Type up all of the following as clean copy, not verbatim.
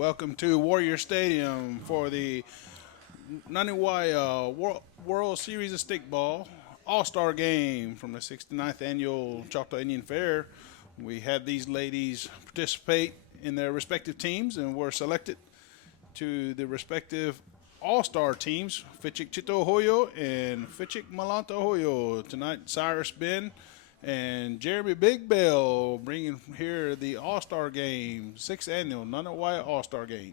Welcome to Warrior Stadium for the Nanih Waiya World Series of Stickball All-Star Game from the 69th Annual Choctaw Indian Fair. We had these ladies participate in their respective teams and were selected to the respective All-Star teams, Fichik, Cito, Ohoyo, and Fichik, Malata, Ohoyo. Tonight, Cyrus Ben and Jeremy Big Bell bringing here the All-Star Game, 6th Annual Nanih Waiya All-Star Game.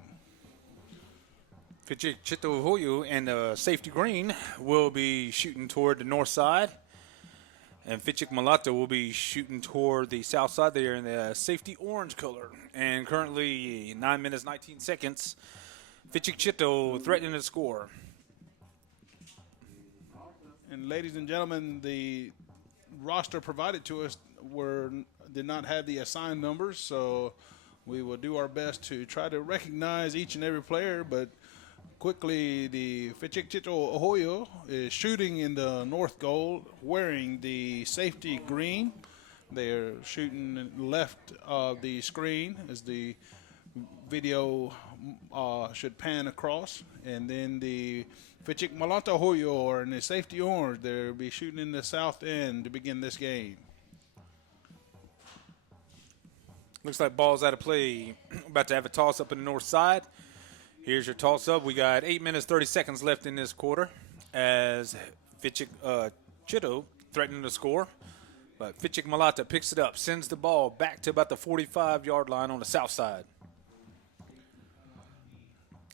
Fichik, Cito, Ohoyo and the safety green will be shooting toward the north side. And Fichik Malata will be shooting toward the south side. They are in the safety orange color. And currently 9 minutes, 19 seconds. Fichik Cito threatening to score. And ladies and gentlemen, the roster provided to us did not have the assigned numbers, so we will do our best to try to recognize each and every player. But quickly, the Fichik Cito Ohoyo is shooting in the north goal, wearing the safety green. They are shooting left of the screen as the video should pan across. And then the Fichik Malata Ohoyo are in the safety orange. They'll be shooting in the south end to begin this game. Looks like ball's out of play. About to have a toss up in the north side. Here's your toss up. We got 8 minutes, 30 seconds left in this quarter as Fichik Cito threatening to score. But Fichik Malata picks it up, sends the ball back to about the 45-yard line on the south side.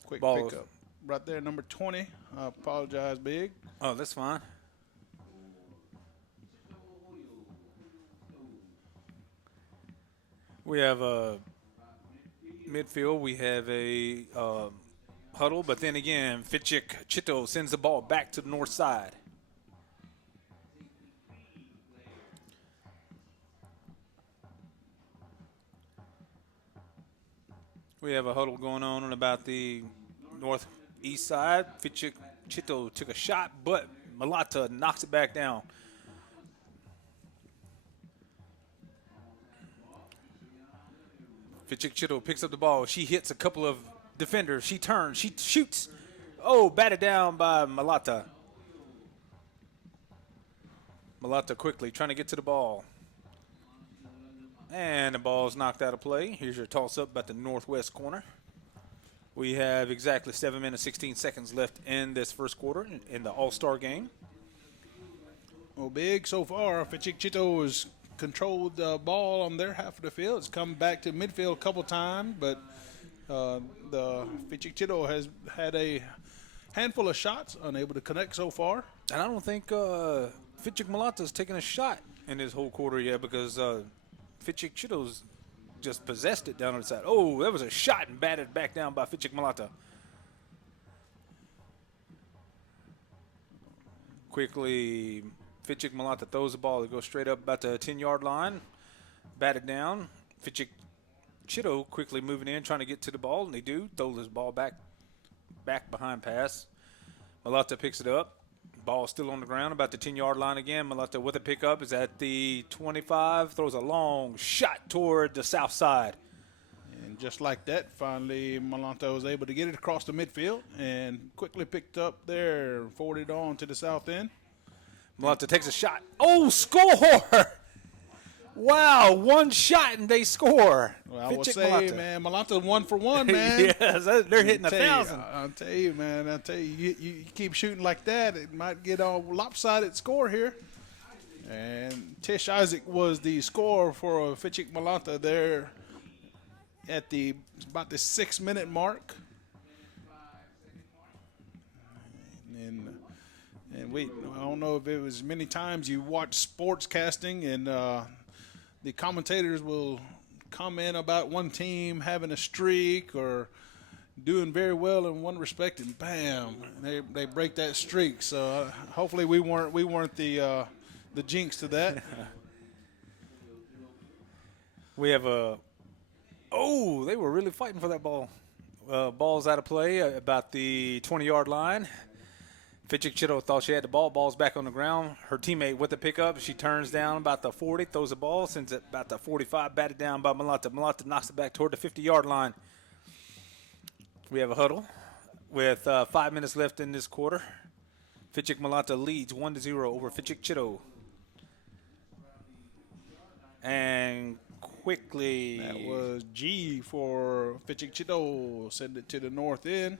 Quick Ball. pickup. Right there, number 20. I apologize, Big. Oh, that's fine. We have a midfield. We have a huddle, but then again, Fichik Cito sends the ball back to the north side. We have a huddle going on about the northeast side. Fichik Cito took a shot, but Malata knocks it back down. Fichik Cito picks up the ball. She hits a couple of defenders. She turns. She shoots. Oh, batted down by Malata. Malata quickly trying to get to the ball. And the ball is knocked out of play. Here's your toss-up about the northwest corner. We have exactly 7 minutes, 16 seconds left in this first quarter in the All-Star game. Well, Big, so far, Fichik Cito has controlled the ball on their half of the field. It's come back to midfield a couple times, but the Fichik Cito has had a handful of shots, unable to connect so far. And I don't think Fichik Malata's taken a shot in this whole quarter yet because Fichik Cito's just possessed it down on the side. Oh, that was a shot and batted back down by Fichik Malata. Quickly, Fichik Malata throws the ball. It goes straight up about the 10-yard line. Batted down. Fichik Cito quickly moving in, trying to get to the ball, and they do. Throw this ball back behind pass. Malata picks it up. Ball still on the ground, about the 10-yard line again. Malata with a pickup is at the 25. Throws a long shot toward the south side. And just like that, finally, Malata was able to get it across the midfield and quickly picked up there, forwarded on to the south end. Malata takes a shot. Oh, score! Wow, one shot and they score. Well, I will Fichik say, Malata. man, Malata 1 for 1, man. Yes, they're hitting 1,000. I'll tell you, man. You keep shooting like that, it might get a lopsided score here. And Tish Isaac was the scorer for Fichik Malata there at about the 6-minute mark. And I don't know if it was many times you watch sports casting and the commentators will comment about one team having a streak or doing very well in one respect, and bam, they break that streak. So hopefully we weren't the jinx to that. We have they were really fighting for that ball. Ball's out of play about the 20-yard line. Fichik Cito thought she had the ball. Ball's back on the ground. Her teammate with the pickup. She turns down about the 40, throws the ball, sends it about the 45, batted down by Malata. Malata knocks it back toward the 50-yard line. We have a huddle with 5 minutes left in this quarter. Fichik Malata leads 1-0 over Fichik Cito. And quickly. That was G for Fichik Cito. Send it to the north end.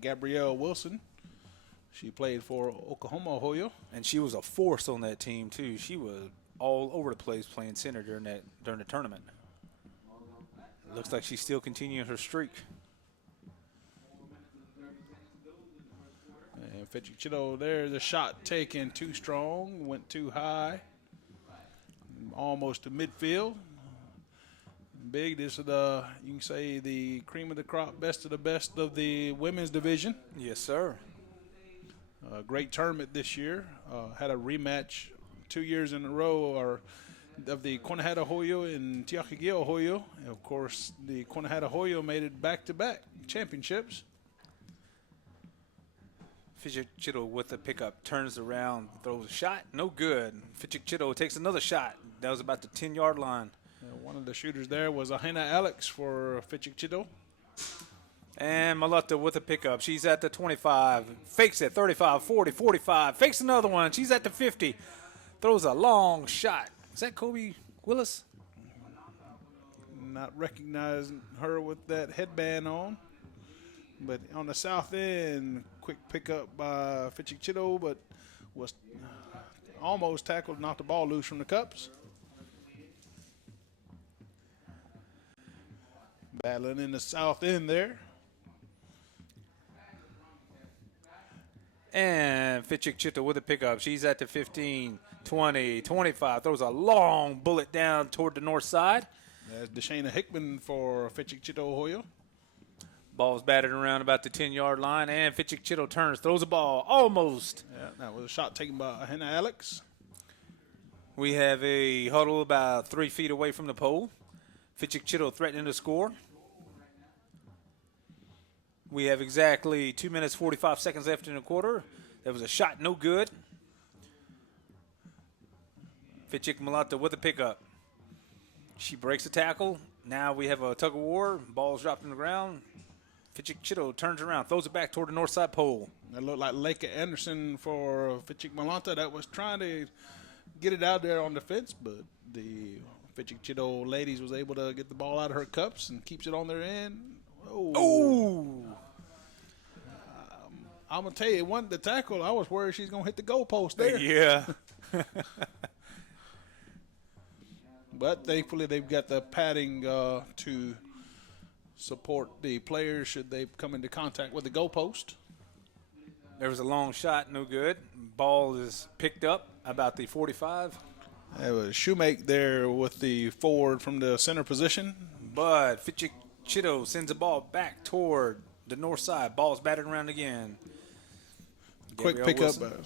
Gabrielle Wilson. She played for Ohoyo. And she was a force on that team, too. She was all over the place playing center during the tournament. Looks like she's still continuing her streak. And Fichik Cito, there's a shot taken too strong, went too high, almost to midfield. Big, this is you can say the cream of the crop, best of the best of the women's division. Yes, sir. Great tournament this year. Had a rematch 2 years in a row of the Konahata Ohoyo and Tiakagi Ohoyo. And of course, the Konahata Ohoyo made it back-to-back championships. Fichik Cito with the pickup, turns around, throws a shot, no good. Fichik Cito takes another shot. That was about the 10-yard line. One of the shooters there was Ahena Alex for Fichik Cito. And Malata with a pickup. She's at the 25. Fakes it, 35, 40, 45. Fakes another one. She's at the 50. Throws a long shot. Is that Kobe Willis? Not recognizing her with that headband on. But on the south end, quick pickup by Fichik Cito, but was almost tackled, knocked the ball loose from the cups. Battling in the south end there. And Fichik Cito with a pickup. She's at the 15, 20, 25. Throws a long bullet down toward the north side. That's Deshana Hickman for Fichik Cito Ohoyo. Ball's batted around about the 10-yard line. And Fichik Cito turns, throws a ball almost. Yeah, that was a shot taken by Ahena Alex. We have a huddle about 3 feet away from the pole. Fichik Cito threatening to score. We have exactly 2 minutes, 45 seconds left in the quarter. There was a shot, no good. Fichik Malata with a pickup. She breaks the tackle. Now we have a tug of war. Ball's dropped on the ground. Fichik Cito turns around, throws it back toward the north side pole. That looked like Leica Anderson for Fichik Malata that was trying to get it out there on the fence, but the Fichik Cito ladies was able to get the ball out of her cups and keeps it on their end. Oh! I'm going to tell you, it wasn't the tackle. I was worried she's going to hit the goalpost there. Yeah. But thankfully they've got the padding to support the players should they come into contact with the goalpost. There was a long shot, no good. Ball is picked up about the 45. It was Shoemake there with the forward from the center position. But Fichik Cito sends the ball back toward the north side. Ball's batted around again. Quick Gabrielle pickup. Wilson.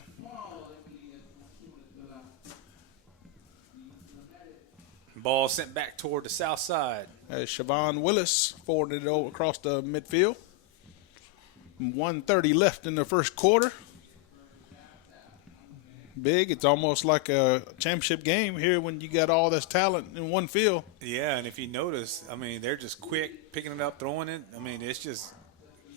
Ball sent back toward the south side. Siobhan Willis forwarded it over across the midfield. 1:30 left in the first quarter. Big. It's almost like a championship game here when you got all this talent in one field. Yeah, and if you notice, I mean, they're just quick, picking it up, throwing it. I mean, it's just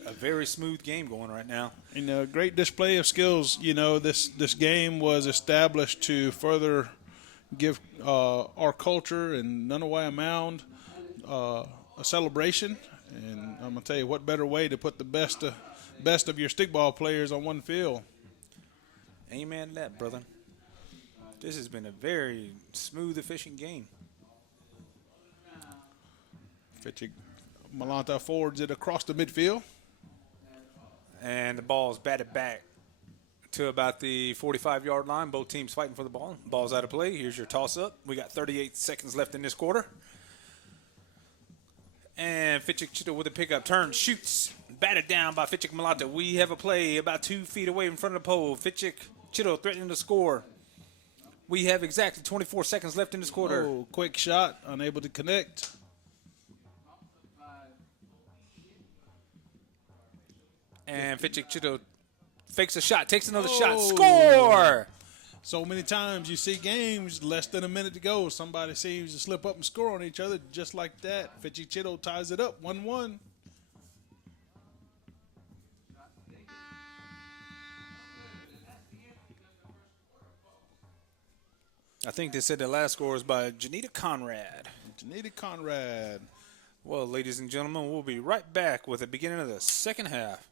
a very smooth game going right now. And a great display of skills. You know, this game was established to further give our culture and Nunawaya Mound a celebration. And I'm going to tell you, what better way to put the best of your stickball players on one field. Amen to that, brother. This has been a very smooth, efficient game. Fichik Malata forwards it across the midfield. And the ball's batted back to about the 45-yard line. Both teams fighting for the ball. Ball's out of play. Here's your toss-up. We got 38 seconds left in this quarter. And Fichik Cito with a pickup. Turn, shoots. Batted down by Fichik Malata. We have a play about 2 feet away in front of the pole. Fichik Cito threatening to score. We have exactly 24 seconds left in this quarter. Oh, quick shot. Unable to connect. And Fichik Cito fakes a shot, takes another shot, score! So many times you see games, less than a minute to go, somebody seems to slip up and score on each other just like that. Fichik Cito ties it up, 1-1. I think they said the last score was by Janita Conrad. Janita Conrad. Well, ladies and gentlemen, we'll be right back with the beginning of the second half.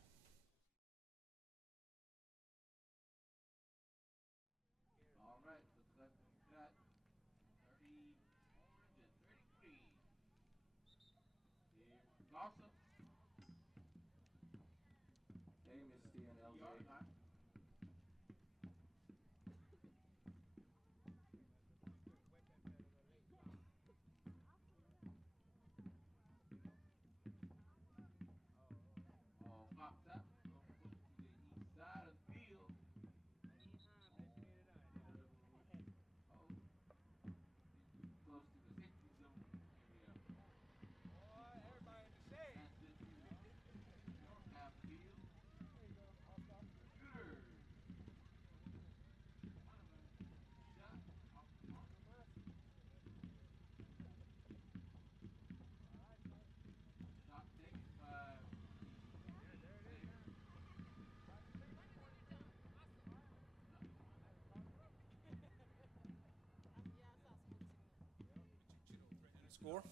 Score.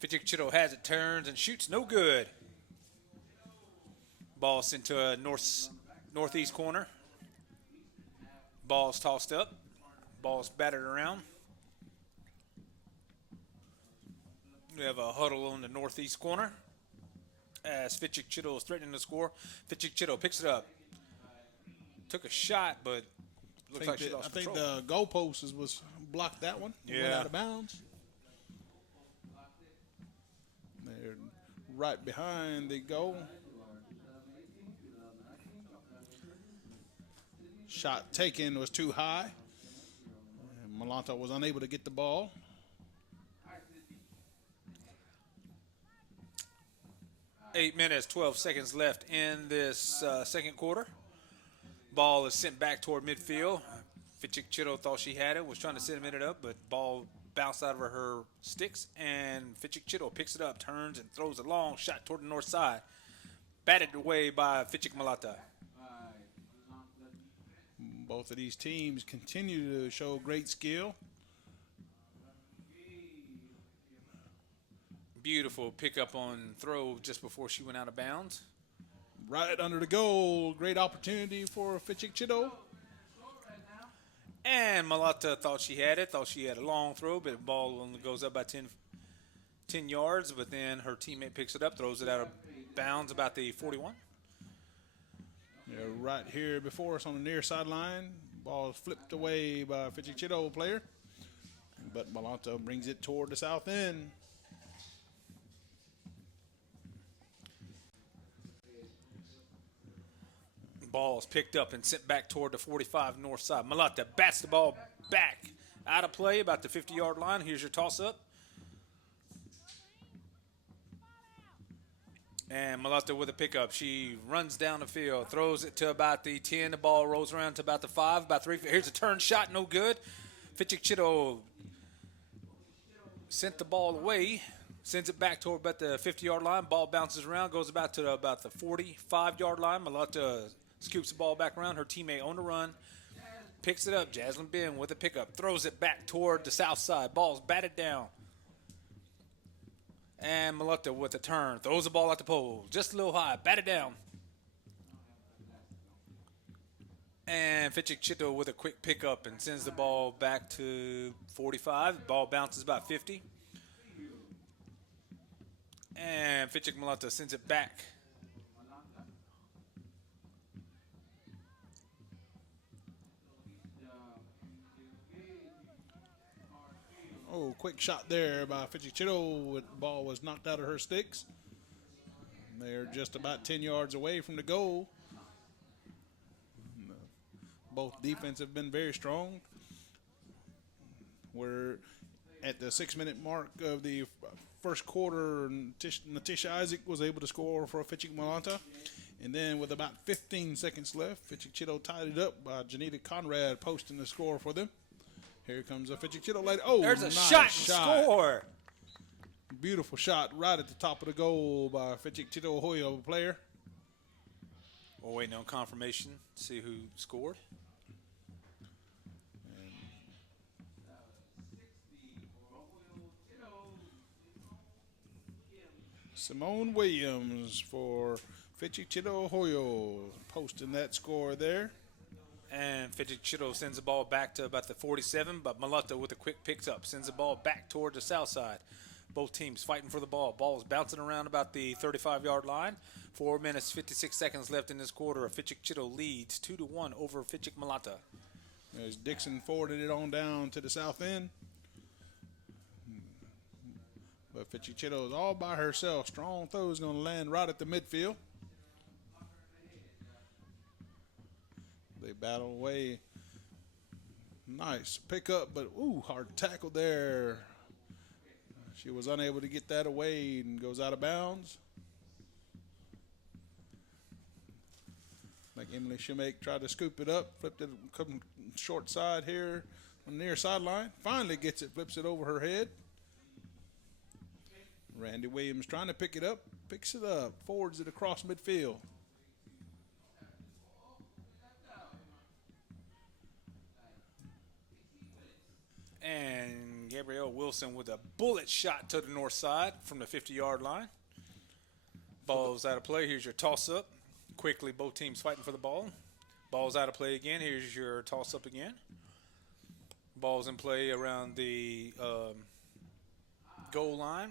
Fichik Cito has it, turns and shoots, no good. Ball sent to a northeast corner. Ball's tossed up. Ball's battered around. We have a huddle on the northeast corner as Fichik Cito is threatening to score. Fichik Cito picks it up. Took a shot, but looks like she lost control. I think the goalpost was blocked that one. Yeah. Went out of bounds. They're right behind the goal. Shot taken was too high. And Malata was unable to get the ball. Eight minutes, 12 seconds left in this second quarter. Ball is sent back toward midfield. Fichik Cito thought she had it, was trying to send it up, but ball bounced out of her sticks, and Fichik Cito picks it up, turns, and throws a long shot toward the north side. Batted away by Fichik Malata. Both of these teams continue to show great skill. Beautiful pickup on throw just before she went out of bounds. Right under the goal. Great opportunity for Fichik Cito. And Malata thought she had it, thought she had a long throw, but the ball only goes up by 10 yards, but then her teammate picks it up, throws it out of bounds about the 41. They're right here before us on the near sideline. Ball is flipped away by a Fichik Cito player, but Malata brings it toward the south end. Ball is picked up and sent back toward the 45 north side. Malata bats the ball back out of play about the 50-yard line. Here's your toss-up. And Malata with a pickup. She runs down the field, throws it to about the 10. The ball rolls around to about the 5, about 3. Here's a turn shot, no good. Fichik Cito sent the ball away, sends it back toward about the 50-yard line. Ball bounces around, goes about to about the 45-yard line. Malata scoops the ball back around. Her teammate on the run. Picks it up. Jasmine Ben with a pickup. Throws it back toward the south side. Ball's batted down. And Malata with a turn. Throws the ball at the pole. Just a little high. Batted down. And Fichik Cito with a quick pickup and sends the ball back to 45. The ball bounces about 50. And Fichik Malata sends it back. Oh, quick shot there by Fichik Cito. The ball was knocked out of her sticks. They're just about 10 yards away from the goal. Both defense have been very strong. We're at the 6-minute mark of the first quarter. Natisha Isaac was able to score for Fichik Malata. And then with about 15 seconds left, Fichik Cito tied it up by Janita Conrad posting the score for them. Here comes a Fichik Cito lady. Oh, there's a nice shot. Score. Beautiful shot right at the top of the goal by Fichik Cito Ohoyo player. We're waiting on confirmation to see who scored. And Simone Williams for Fichik, Cito, Ohoyo posting that score there. And Fichik Cito sends the ball back to about the 47, but Malata with a quick picks up, sends the ball back toward the south side. Both teams fighting for the ball. Ball's bouncing around about the 35-yard line. 4 minutes, 56 seconds left in this quarter. Fichik Cito leads 2-1 over Fichik Malata. As Dixon forwarded it on down to the south end. But Fichik Cito is all by herself. Strong throw is going to land right at the midfield. They battle away. Nice pickup, but ooh, hard tackle there. She was unable to get that away and goes out of bounds. Like Emily Shimake tried to scoop it up, flipped it, come short side here on the near sideline. Finally gets it, flips it over her head. Randy Williams trying to pick it up, picks it up, forwards it across midfield. And Gabrielle Wilson with a bullet shot to the north side from the 50-yard line. Ball's out of play. Here's your toss-up. Quickly, both teams fighting for the ball. Ball's out of play again. Here's your toss-up again. Ball's in play around the goal line.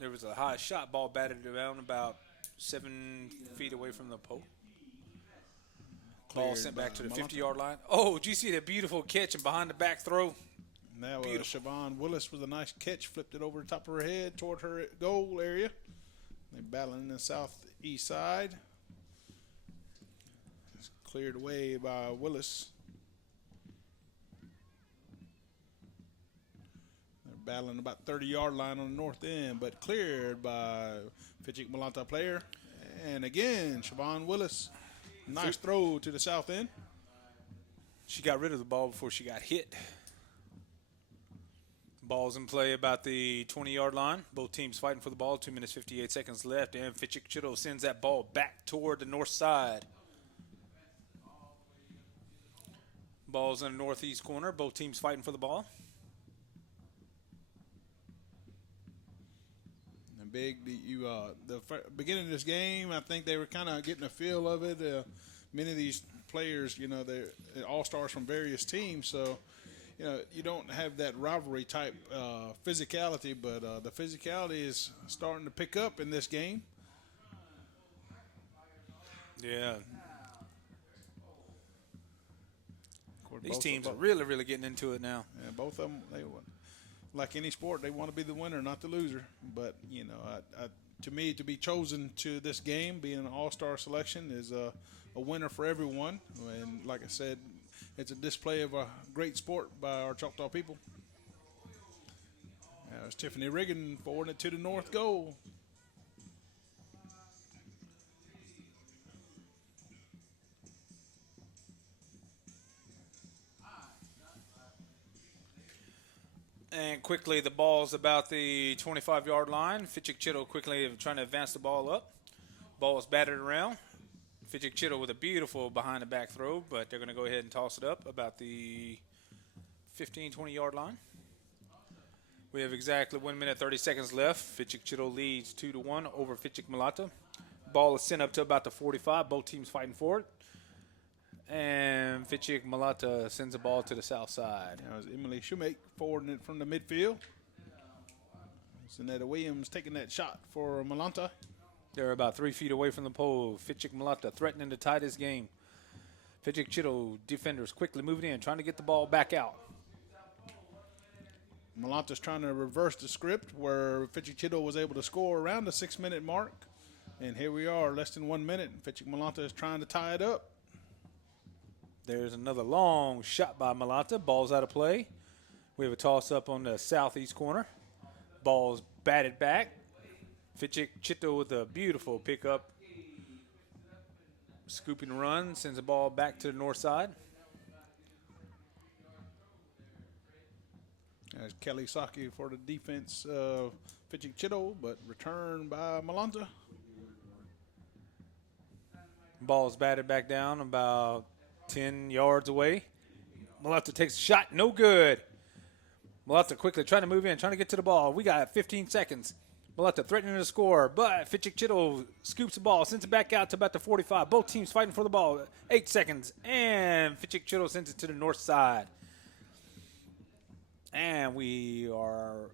There was a high shot. Ball batted around about 7 feet away from the pole. Ball sent back to the 50-yard line. Oh, did you see that beautiful catch and behind-the-back throw? And that was Siobhan Willis with a nice catch, flipped it over the top of her head toward her goal area. They're battling the southeast side. It's cleared away by Willis. They're battling about 30-yard line on the north end, but cleared by Fichik Malata player. And again, Siobhan Willis. Nice throw to the south end. She got rid of the ball before she got hit. Ball's in play about the 20-yard line. Both teams fighting for the ball. 2 minutes, 58 seconds left. And Fichik Cito sends that ball back toward the north side. Ball's in the northeast corner. Both teams fighting for the ball. The beginning of this game, I think they were kind of getting a feel of it. Many of these players, they're all-stars from various teams, so you don't have that rivalry type physicality, but the physicality is starting to pick up in this game. Yeah. These teams are really, really getting into it now. Yeah, both of them, like any sport, they want to be the winner, not the loser. But, to me, to be chosen to this game, being an all-star selection, is a winner for everyone. And like I said, it's a display of a great sport by our Choctaw people. It's Tiffany Riggin forwarding it to the north goal. And quickly, the ball's about the 25-yard line. Fichik Cito quickly trying to advance the ball up. Ball is battered around. Fichik Cito with a beautiful behind-the-back throw, but they're going to go ahead and toss it up about the 15, 20-yard line. We have exactly 1 minute, 30 seconds left. Fichik Cito leads 2-1 over Fichik Malata. Ball is sent up to about the 45. Both teams fighting for it. And Fichik Malata sends the ball to the south side. That was Emily Shoemake forwarding it from the midfield. Zanetta Williams taking that shot for Malata. They're about 3 feet away from the pole. Fichik Malata threatening to tie this game. Fichik Cito defenders quickly moving in, trying to get the ball back out. Malata's trying to reverse the script where Fichik Cito was able to score around the 6-minute mark. And here we are, less than 1 minute. Fichik Malata is trying to tie it up. There's another long shot by Malata. Ball's out of play. We have a toss-up on the southeast corner. Ball's batted back. Fichik Cito with a beautiful pickup. Scooping run, sends the ball back to the north side. There's Kelly Saki for the defense of Fichik Cito, but returned by Malata. Ball's batted back down about 10 yards away. Malata takes a shot. No good. Malata quickly trying to move in, trying to get to the ball. We got 15 seconds. Malata threatening to score, but Fichik Cito scoops the ball, sends it back out to about the 45. Both teams fighting for the ball. 8 seconds, and Fichik Cito sends it to the north side. And we are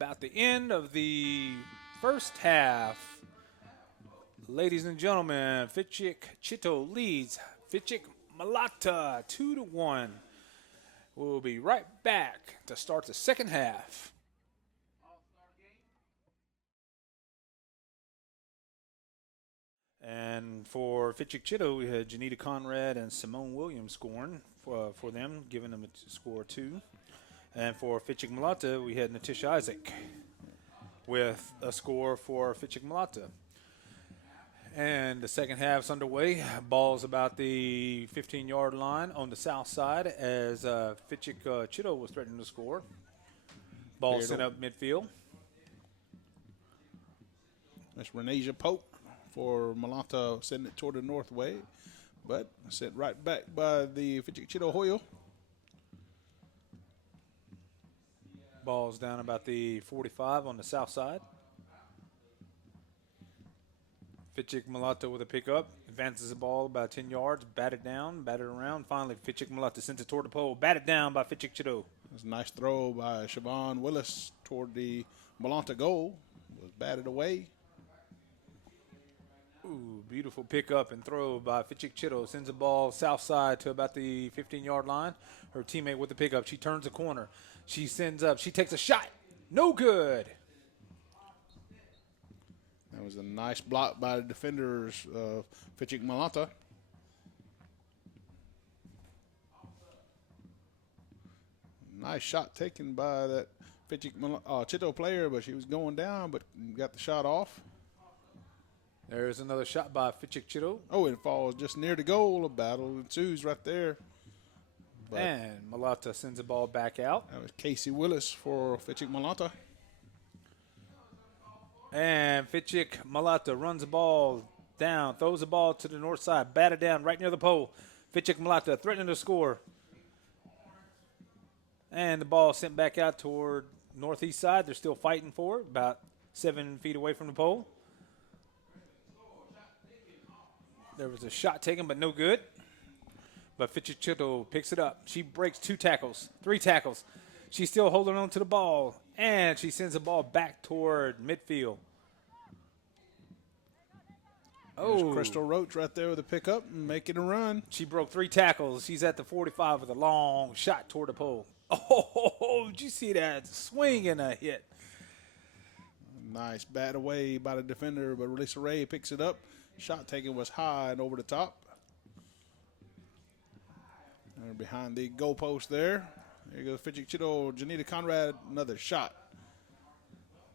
about the end of the first half. Ladies and gentlemen, Fichik Cito leads Fichik Malata 2-1. We'll be right back to start the second half. And for Fichik Cito, we had Janita Conrad and Simone Williams scoring for them, giving them a score 2. And for Fichik Malata, we had Natisha Isaac with a score for Fichik Malata. And the second half's underway. Ball's about the 15-yard line on the south side as Fichik Cito was threatening to score. Ball sent up midfield. That's Renasia Pope for Malata, sending it toward the north way, but sent right back by the Fichik Cito Ohoyo. Ball's down about the 45 on the south side. Fichik Malata with a pickup. Advances the ball about 10 yards. Batted down, batted around. Finally, Fichik Malata sends it toward the pole. Batted down by Fichik Cito. It's a nice throw by Siobhan Willis toward the Malata goal. Was batted away. Ooh, beautiful pickup and throw by Fichik Cito. Sends the ball south side to about the 15-yard line. Her teammate with the pickup. She turns the corner. She sends up. She takes a shot. No good. That was a nice block by the defenders of Fichik Malata. Nice shot taken by that Fichik Cito player, but she was going down, but got the shot off. There's another shot by Fichik Cito. Oh, it falls just near the goal. A battle ensues right there. But and Malata sends the ball back out. that was Casey Willis for Fichik Malata. And Fichik Malata runs the ball down, throws the ball to the north side, batted down right near the pole. Fichik Malata threatening to score. And the ball sent back out toward northeast side. They're still fighting for it, about 7 feet away from the pole. There was a shot taken, but no good. But Fichik Cito picks it up. She breaks 2 tackles, 3 tackles. She's still holding on to the ball, and she sends the ball back toward midfield. There's Crystal Roach right there with a pickup and making a run. She broke 3 tackles. She's at the 45 with a long shot toward the pole. Oh, did you see that? Swing and a hit. Nice bat away by the defender, but Release Ray picks it up. Shot taken was high and over the top. And behind the goalpost there. There goes Fichik Cito. Janita Conrad, another shot.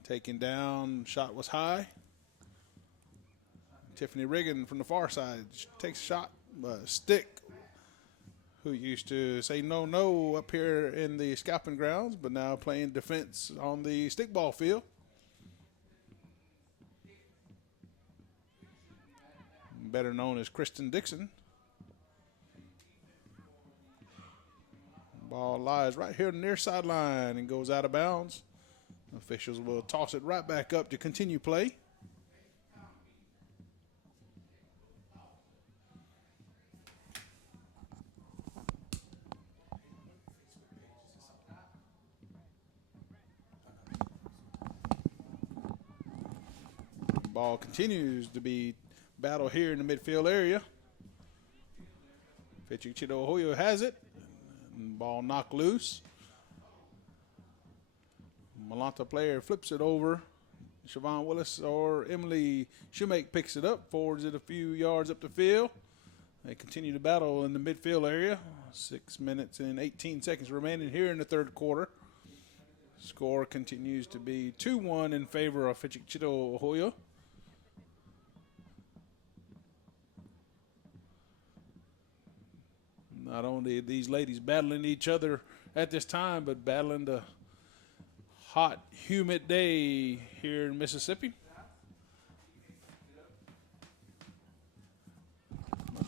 Taken down, shot was high. Tiffany Riggin from the far side takes a shot, but Stick, who used to say no up here in the scalping grounds, but now playing defense on the stickball field. Better known as Kristen Dixon. Ball lies right here on the near sideline and goes out of bounds. Officials will toss it right back up to continue play. Ball continues to be battle here in the midfield area. Fichik Cito Ohoyo has it. Ball knocked loose. Malata player flips it over. Siobhan Willis or Emily Shoemake picks it up, forwards it a few yards up the field. They continue to battle in the midfield area. 6 minutes and 18 seconds remaining here in the third quarter. Score continues to be 2-1 in favor of Fichik Cito Ohoyo. Not only are these ladies battling each other at this time, but battling the hot, humid day here in Mississippi.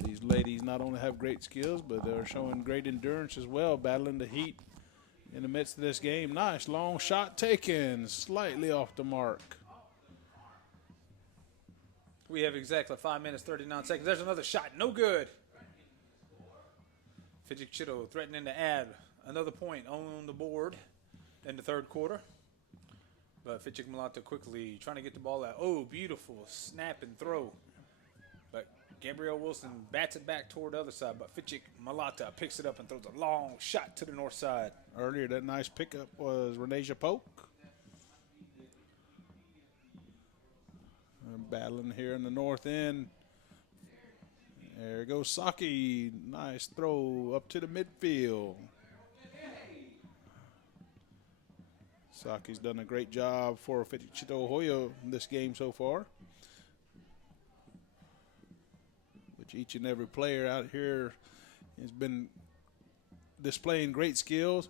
These ladies not only have great skills, but they're showing great endurance as well, battling the heat in the midst of this game. Nice long shot taken, slightly off the mark. We have exactly 5 minutes, 39 seconds. There's another shot. No good. Fichik Cito threatening to add another point on the board in the third quarter. But Fichik Malata quickly trying to get the ball out. Oh, beautiful snap and throw. But Gabrielle Wilson bats it back toward the other side. But Fichik Malata picks it up and throws a long shot to the north side. Earlier, that nice pickup was Renasia Polk. Battling here in the north end. There goes Saki. Nice throw up to the midfield. Saki's done a great job for Fichik Ohoyo in this game so far. Which each and every player out here has been displaying great skills.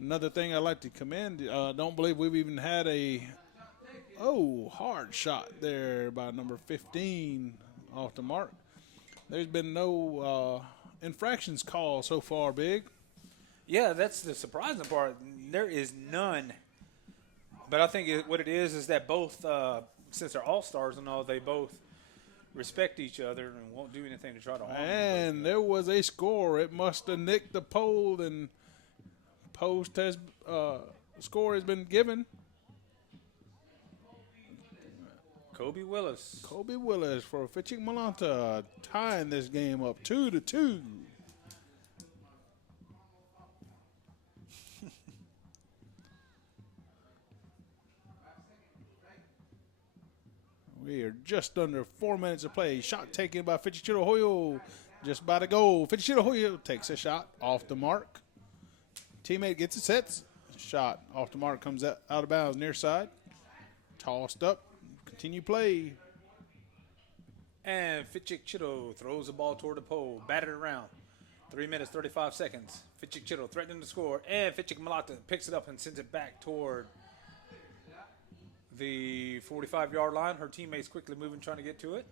Another thing I'd like to commend, don't believe we've even had a hard shot there by number 15 off the mark. There's been no infractions called so far, Big. Yeah, that's the surprising part. There is none. But I think what it is that both, since they're all-stars and all, they both respect each other and won't do anything to try to harm them. And there was a score. It must have nicked the pole, and post has score has been given. Kobe Willis. Kobe Willis for Fichik Malata tying this game up 2-2. We are just under 4 minutes of play. Shot taken by Fichik Ohoyo. Just by the goal. Fichik Ohoyo takes a shot off the mark. Teammate gets it set. Shot off the mark, comes out of bounds near side. Tossed up. Continue play. And Fichik Cito throws the ball toward the pole. Batted around. 3 minutes, 35 seconds. Fichik Cito threatening to score. And Fichik Malata picks it up and sends it back toward the 45-yard line. Her teammates quickly moving, trying to get to it.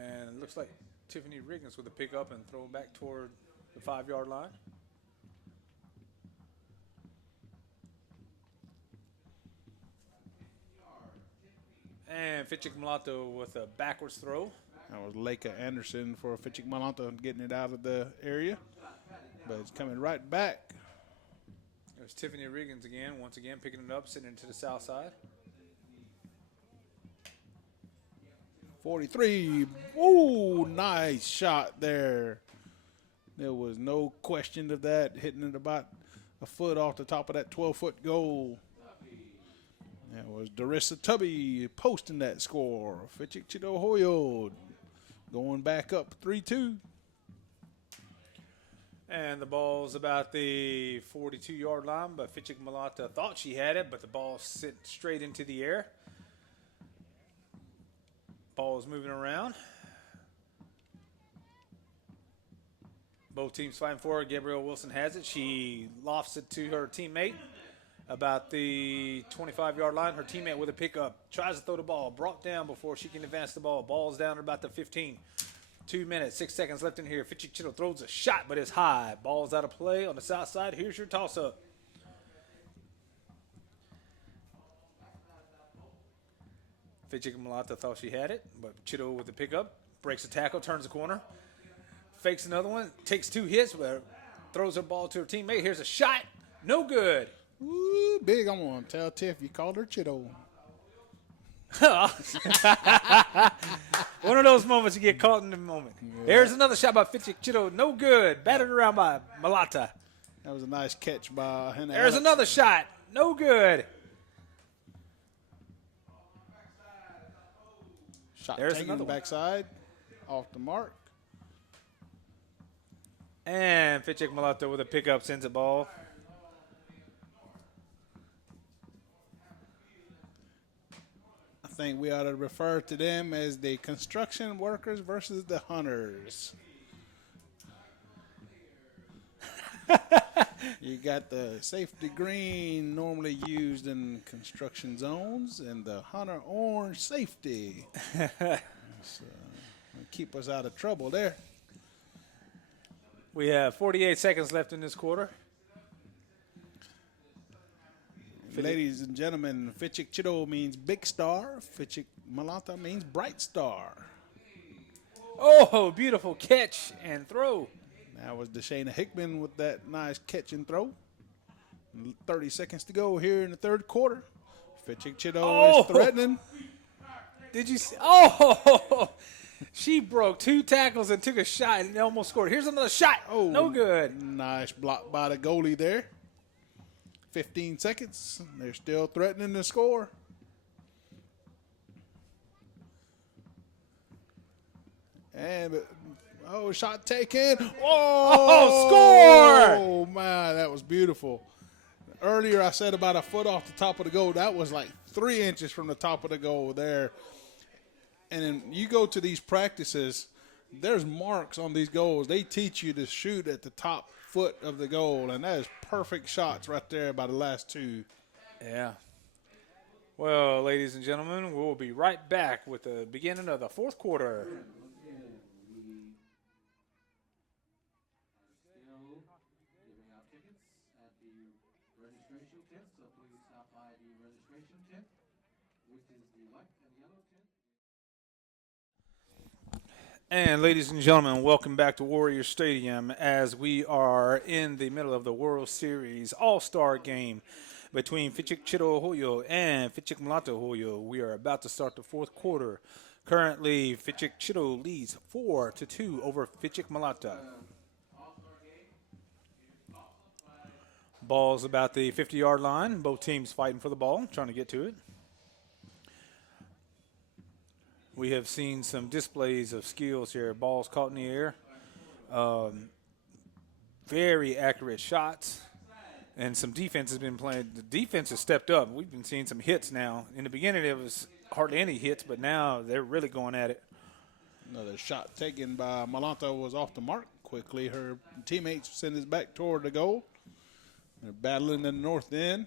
And it looks like Tiffany Riggins with a pick up and throw it back toward the 5-yard line. And Fichik Malata with a backwards throw. That was Leica Anderson for Fichik Malata getting it out of the area. But it's coming right back. There's Tiffany Riggins again, once again picking it up, sending it to the south side. 43. Ooh, nice shot there. There was no question of that. Hitting it about a foot off the top of that 12-foot goal. That was Darissa Tubby posting that score. Fichik Ohoyo going back up 3-2. And the ball's about the 42-yard line, but Fichik Malata thought she had it, but the ball sent straight into the air. Ball is moving around. Both teams fighting for it. Gabrielle Wilson has it. She lofts it to her teammate about the 25-yard line. Her teammate with a pickup tries to throw the ball, brought down before she can advance the ball. Ball's down at about the 15. 2 minutes, 6 seconds left in here. Fichik Cito throws a shot, but it's high. Ball's out of play on the south side. Here's your toss-up. Fichik Malata thought she had it, but Cito with the pickup, breaks the tackle, turns the corner, fakes another one, takes 2 hits, but throws her ball to her teammate. Here's a shot. No good. Ooh, Big, I'm going to tell Tiff you called her Cito. One of those moments you get caught in the moment. Yeah. Here's another shot by Fichik Cito. No good. Battered around by Malata. That was a nice catch by Hannah. There's another shot. No good. Shot there's taken another backside. Off the mark. And Fichik Malata with a pickup sends a ball. I think we ought to refer to them as the construction workers versus the hunters. You got the safety green normally used in construction zones and the hunter orange safety. So, keep us out of trouble there. We have 48 seconds left in this quarter. Ladies and gentlemen, Fichik Cito means big star. Fichik Malata means bright star. Oh, beautiful catch and throw. That was Deshana Hickman with that nice catch and throw. 30 seconds to go here in the third quarter. Fichik Cito is threatening. Did you see? Oh, she broke 2 tackles and took a shot and almost scored. Here's another shot. Oh, no good. Nice block by the goalie there. 15 seconds. They're still threatening to score. And, shot taken. Oh, score! Oh, man, that was beautiful. Earlier I said about a foot off the top of the goal. That was like 3 inches from the top of the goal there. And then you go to these practices, there's marks on these goals. They teach you to shoot at the top foot of the goal, and that is perfect shots right there by the last 2. Yeah. Well, ladies and gentlemen, we'll be right back with the beginning of the fourth quarter. And ladies and gentlemen, welcome back to Warrior Stadium as we are in the middle of the World Series All-Star game between Fichik Cito Ohoyo and Fichik Malata Ohoyo. We are about to start the fourth quarter. Currently, Fichik Cito leads 4-2 over Fichik Malata. Ball's about the 50-yard line. Both teams fighting for the ball, trying to get to it. We have seen some displays of skills here. Balls caught in the air. Very accurate shots. And some defense has been playing. The defense has stepped up. We've been seeing some hits now. In the beginning, it was hardly any hits, but now they're really going at it. Another shot taken by Malata was off the mark quickly. Her teammates send it back toward the goal. They're battling in the north end.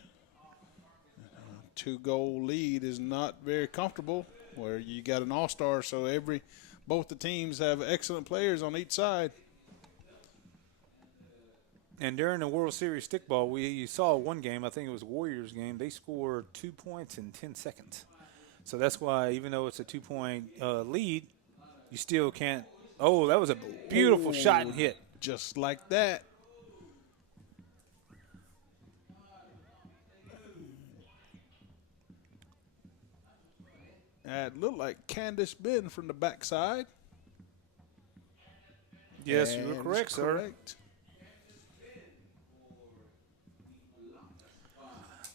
2-goal lead is not very comfortable, where you got an all-star, so both the teams have excellent players on each side. And during the World Series stickball, you saw one game, I think it was a Warriors game, they scored 2 points in 10 seconds. So that's why, even though it's a 2-point lead, you still can't. Oh, that was a beautiful shot and hit. Just like that. It looked like Candace Ben from the backside. Yes, you were correct, sir. Correct.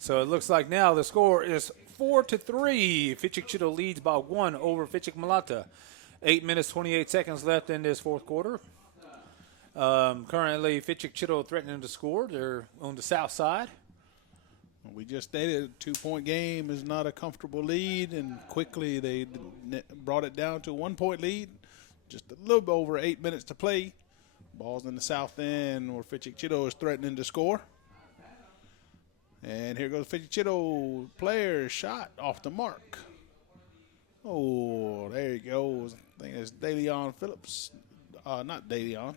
So it looks like now the score is 4-3. Fichik Cito leads by 1 over Fichik Malata. 8 minutes, 28 seconds left in this fourth quarter. Currently, Fichik Cito threatening to score. They're on the south side. We just stated a 2-point game is not a comfortable lead, and quickly they brought it down to a 1-point lead. Just a little bit over 8 minutes to play. Ball's in the south end where Fichik Cito is threatening to score. And here goes Fichik Cito. Player shot off the mark. Oh, there he goes. I think it's DeLeon Phillips. Not DeLeon.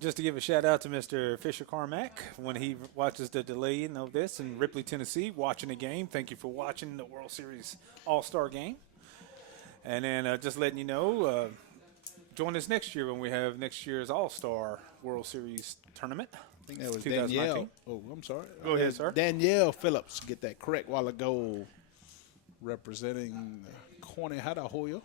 Just to give a shout out to Mr. Fisher Carmack when he watches the delay of this in Ripley, Tennessee, watching the game. Thank you for watching the World Series All-Star game. And then just letting you know, join us next year when we have next year's All-Star World Series tournament. I think that was Danielle. Oh, I'm sorry. Go ahead, sir. Danielle Phillips, get that correct while ago, representing Ohoyo.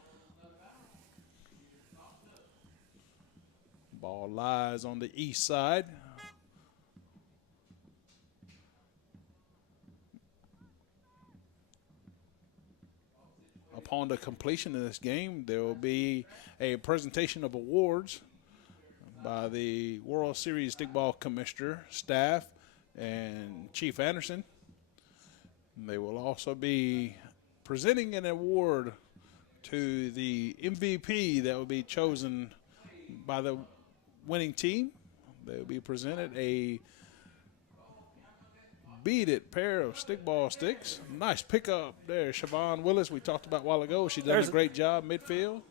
Ball lies on the east side. Upon the completion of this game, there will be a presentation of awards by the World Series Stickball Commissioner, staff, and Chief Anderson. They will also be presenting an award to the MVP that will be chosen by the winning team. They will be presented a beaded pair of stickball sticks. Nice pickup there, Siobhan Willis. We talked about a while ago. She done a great job midfield.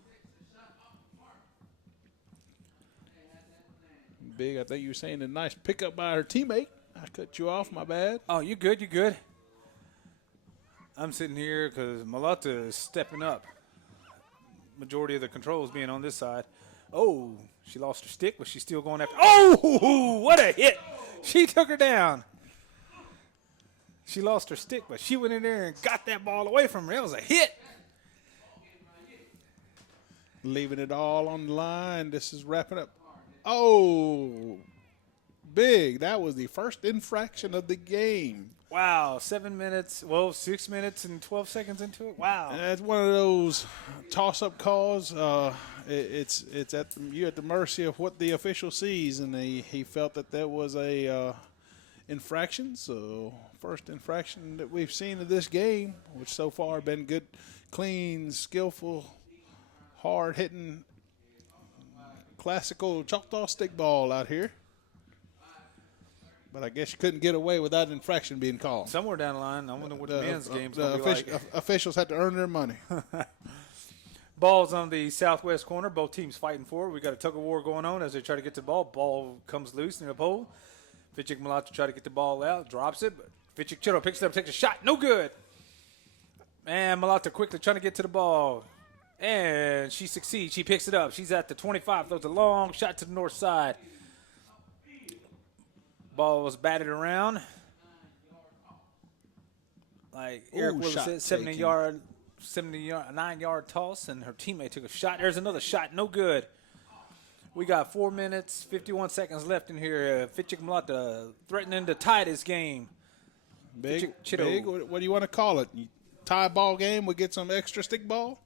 Big, I think you were saying a nice pickup by her teammate. I cut you off. My bad. Oh, you good? You good? I'm sitting here because Malata is stepping up. Majority of the controls being on this side. Oh, she lost her stick, but she's still going after. Oh, what a hit! She took her down. She lost her stick, but she went in there and got that ball away from her. It was a hit. Leaving it all on the line. This is wrapping up. Oh, big. That was the first infraction of the game. Wow, 7 minutes, 6 minutes and 12 seconds into it. Wow. And that's one of those toss-up calls. It's you're at the mercy of what the official sees, and he felt that was a infraction. So first infraction that we've seen of this game, which so far been good, clean, skillful, hard-hitting, classical Choctaw stick ball out here. But I guess you couldn't get away without an infraction being called. Somewhere down the line, I wonder what the men's game's going to be like. Officials had to earn their money. Ball's on the southwest corner. Both teams fighting for it. We got a tug-of-war going on as they try to get to the ball. Ball comes loose in the pole. Fichik Malata try to get the ball out, drops it. But Fichik Cito picks it up, takes a shot. No good. And Malata quickly trying to get to the ball. And she succeeds. She picks it up. She's at the 25. Throws a long shot to the north side. Ball was batted around. Like Eric Willis said, 9-yard toss, and her teammate took a shot. There's another shot. No good. We got 4 minutes, 51 seconds left in here. Fichik Malata threatening to tie this game. Big. What do you want to call it? Tie ball game? We get some extra stick ball?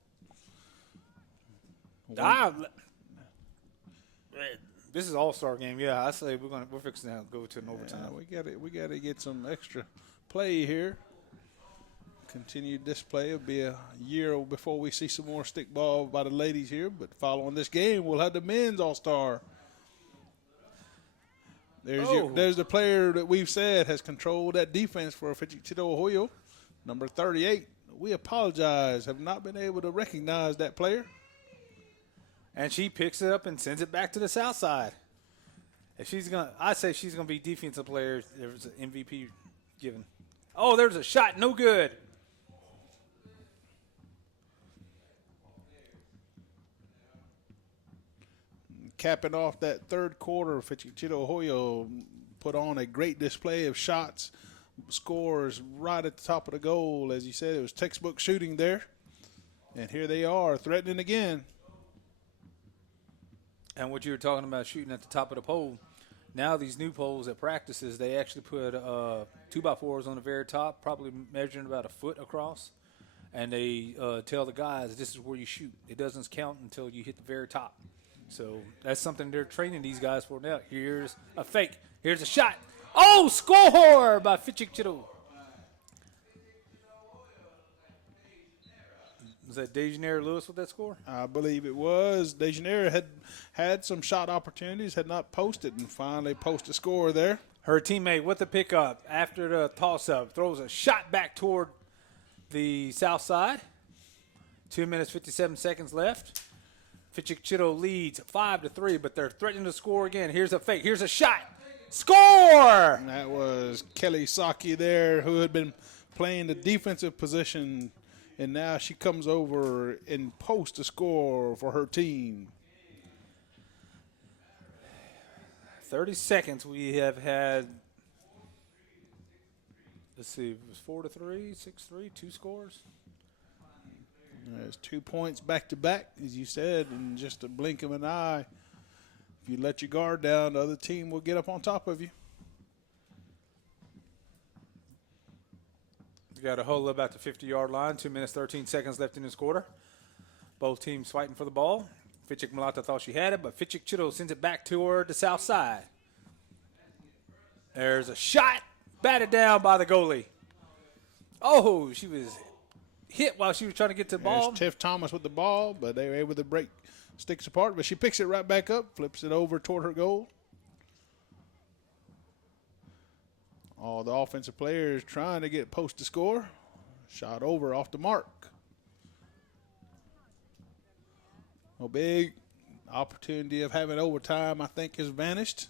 This is all-star game. Yeah, I say we're fixing to go to an overtime. We got to get some extra play here. Continued display will be a year before we see some more stick ball by the ladies here. But following this game, we'll have the men's all-star. There's the player that we've said has controlled that defense for Fichik Cito Ohoyo, number 38. We apologize, have not been able to recognize that player. And she picks it up and sends it back to the south side. If I say she's gonna be defensive player. There was an MVP given. Oh, there's a shot, no good. Capping off that third quarter, Fichik Cito Ohoyo put on a great display of shots, scores right at the top of the goal. As you said, it was textbook shooting there. And here they are, threatening again. And what you were talking about shooting at the top of the pole, now these new poles at practices, they actually put 2x4s on the very top, probably measuring about a foot across. And they tell the guys, this is where you shoot. It doesn't count until you hit the very top. So that's something they're training these guys for now. Here's a fake. Here's a shot. Oh, score by Fichik Cito. Was that Dejanira Lewis with that score? I believe it was. Dejanira had some shot opportunities, had not posted, and finally posted a score there. Her teammate with the pickup after the toss-up throws a shot back toward the south side. 2 minutes, 57 seconds left. Fichik Cito leads 5-3, but they're threatening to score again. Here's a fake. Here's a shot. Score! And that was Kelly Saki there, who had been playing the defensive position, and now she comes over and posts a score for her team. 30 seconds. We have had, let's see, it was 4-3, 6-3, 2 scores. There's 2 points back-to-back, as you said, in just a blink of an eye. If you let your guard down, the other team will get up on top of you. We got a huddle about the 50-yard line. 2 minutes, 13 seconds left in this quarter. Both teams fighting for the ball. Fichik Malata thought she had it, but Fichik Cito sends it back toward the south side. There's a shot, batted down by the goalie. Oh, she was hit while she was trying to get to the ball. There's Tiff Thomas with the ball, but they were able to break sticks apart. But she picks it right back up, flips it over toward her goal. All the offensive players trying to get post to score. Shot over off the mark. A big opportunity of having overtime, I think, has vanished.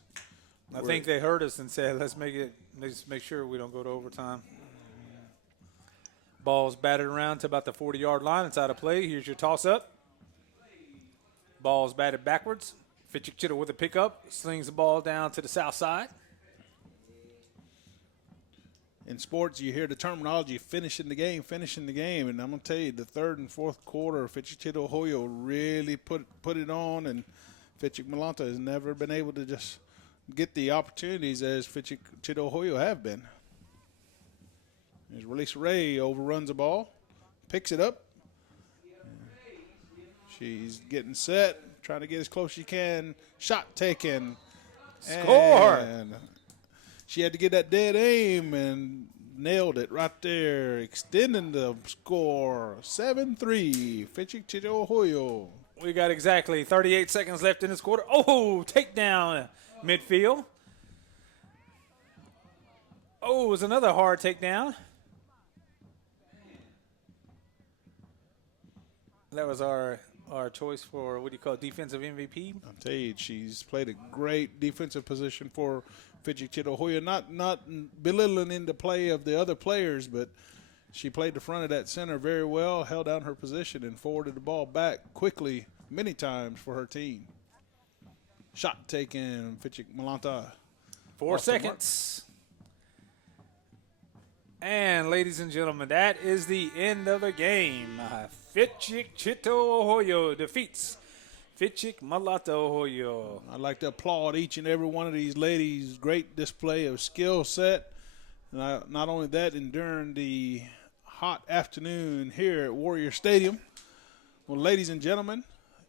I think they heard us and said, let's make it Just make sure we don't go to overtime. Ball's batted around to about the 40-yard line. It's out of play. Here's your toss-up. Ball's batted backwards. Fichik Cito with a pickup. Slings the ball down to the south side. In sports, you hear the terminology finishing the game. And I'm going to tell you, the third and fourth quarter, Fichik Cito Ohoyo really put it on, and Fichik Malata has never been able to just get the opportunities as Fichik Cito Ohoyo have been. As Release Ray overruns the ball, picks it up. She's getting set, trying to get as close as she can. Shot taken. Score! And she had to get that dead aim and nailed it right there, extending the score. 7-3, Fichik Cito Ohoyo. We got exactly 38 seconds left in this quarter. Oh, takedown midfield. Oh, it was another hard takedown. That was our choice for, what do you call it, defensive MVP? I'll tell you, she's played a great defensive position for Fichik Cito Ohoyo. Not belittling in the play of the other players, but she played the front of that center very well, held down her position, and forwarded the ball back quickly many times for her team. Shot taken, Fichik Malata. 4 seconds. And, ladies and gentlemen, that is the end of the game. Fichik Cito Ohoyo defeats Fichik Malata Ohoyo. I'd like to applaud each and every one of these ladies. Great display of skill set. Not only that, and during the hot afternoon here at Warrior Stadium. Well, ladies and gentlemen,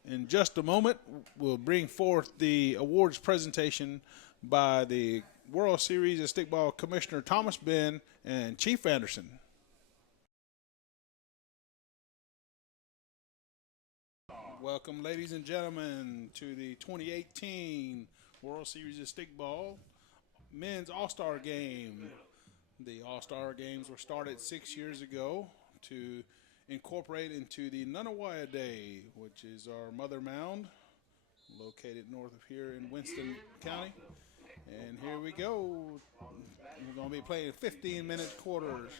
in just a moment, we'll bring forth the awards presentation by the World Series of Stickball Commissioner Thomas Ben and Chief Anderson. Welcome, ladies and gentlemen, to the 2018 World Series of Stickball Men's All-Star Game. The All-Star Games were started 6 years ago to incorporate into the Waiya Day, which is our mother mound located north of here in Winston County. And here we go. We're going to be playing 15-minute quarters.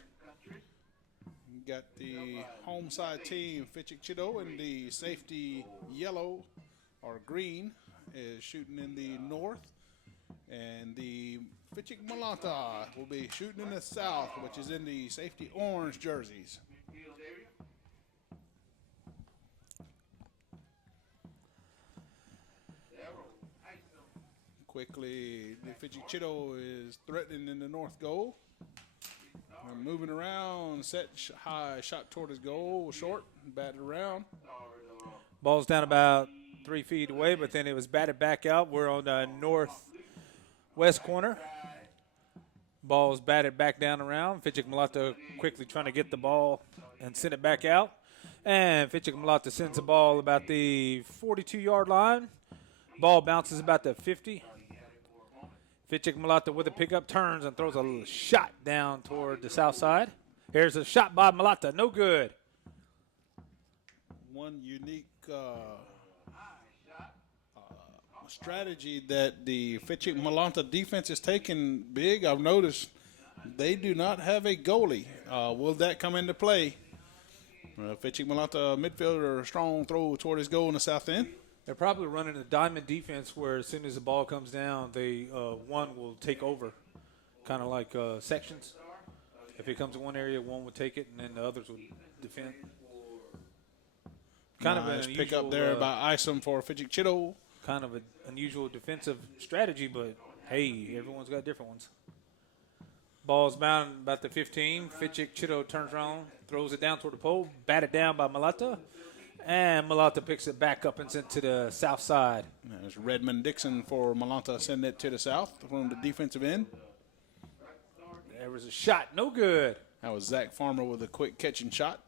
We got the home side team, Fichik Cito, in the safety yellow or green is shooting in the north. And the Fichik Malata will be shooting in the south, which is in the safety orange jerseys. Quickly, the Fichik Cito is threatening in the north goal. Moving around, set high, shot toward his goal, short, batted around. Ball's down about 3 feet away, but then it was batted back out. We're on the northwest corner. Ball's batted back down around. Fichik Malata quickly trying to get the ball and send it back out. And Fichik Malata sends the ball about the 42-yard line. Ball bounces about the 50. Fichik Malata with a pickup, turns and throws a shot down toward the south side. Here's a shot by Malata, no good. One unique strategy that the Fichik Malata defense is taking big. I've noticed they do not have a goalie. Will that come into play? Fichik Malata midfielder, strong throw toward his goal in the south end. They're probably running a diamond defense where as soon as the ball comes down, they one will take over, kind of like sections. If it comes to one area, one will take it, and then the others will defend. Kind of an unusual pick up there by Isom for Fichik Cito. Kind of an unusual defensive strategy, but hey, everyone's got different ones. Ball's bound about the 15. Fichik Cito turns around, throws it down toward the pole, batted down by Malata. And Malata picks it back up and sent to the south side. There's Redmond Dixon for Malata, send it to the south from the defensive end. There was a shot, no good. That was Zach Farmer with a quick catching shot.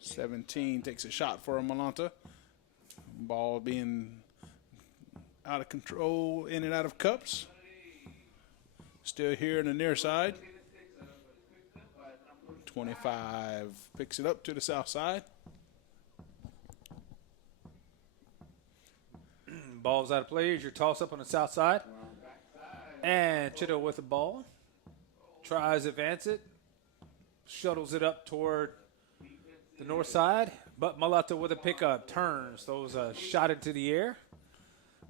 (17) takes a shot for Malata. Ball being out of control, in and out of cups. Still here in the near side. 25 picks it up to the south side. Ball's out of play. Here's your toss up on the south side. And Cito with the ball. Tries to advance it. Shuttles it up toward the north side. But Malata with a pickup. Turns. Throws a shot into the air.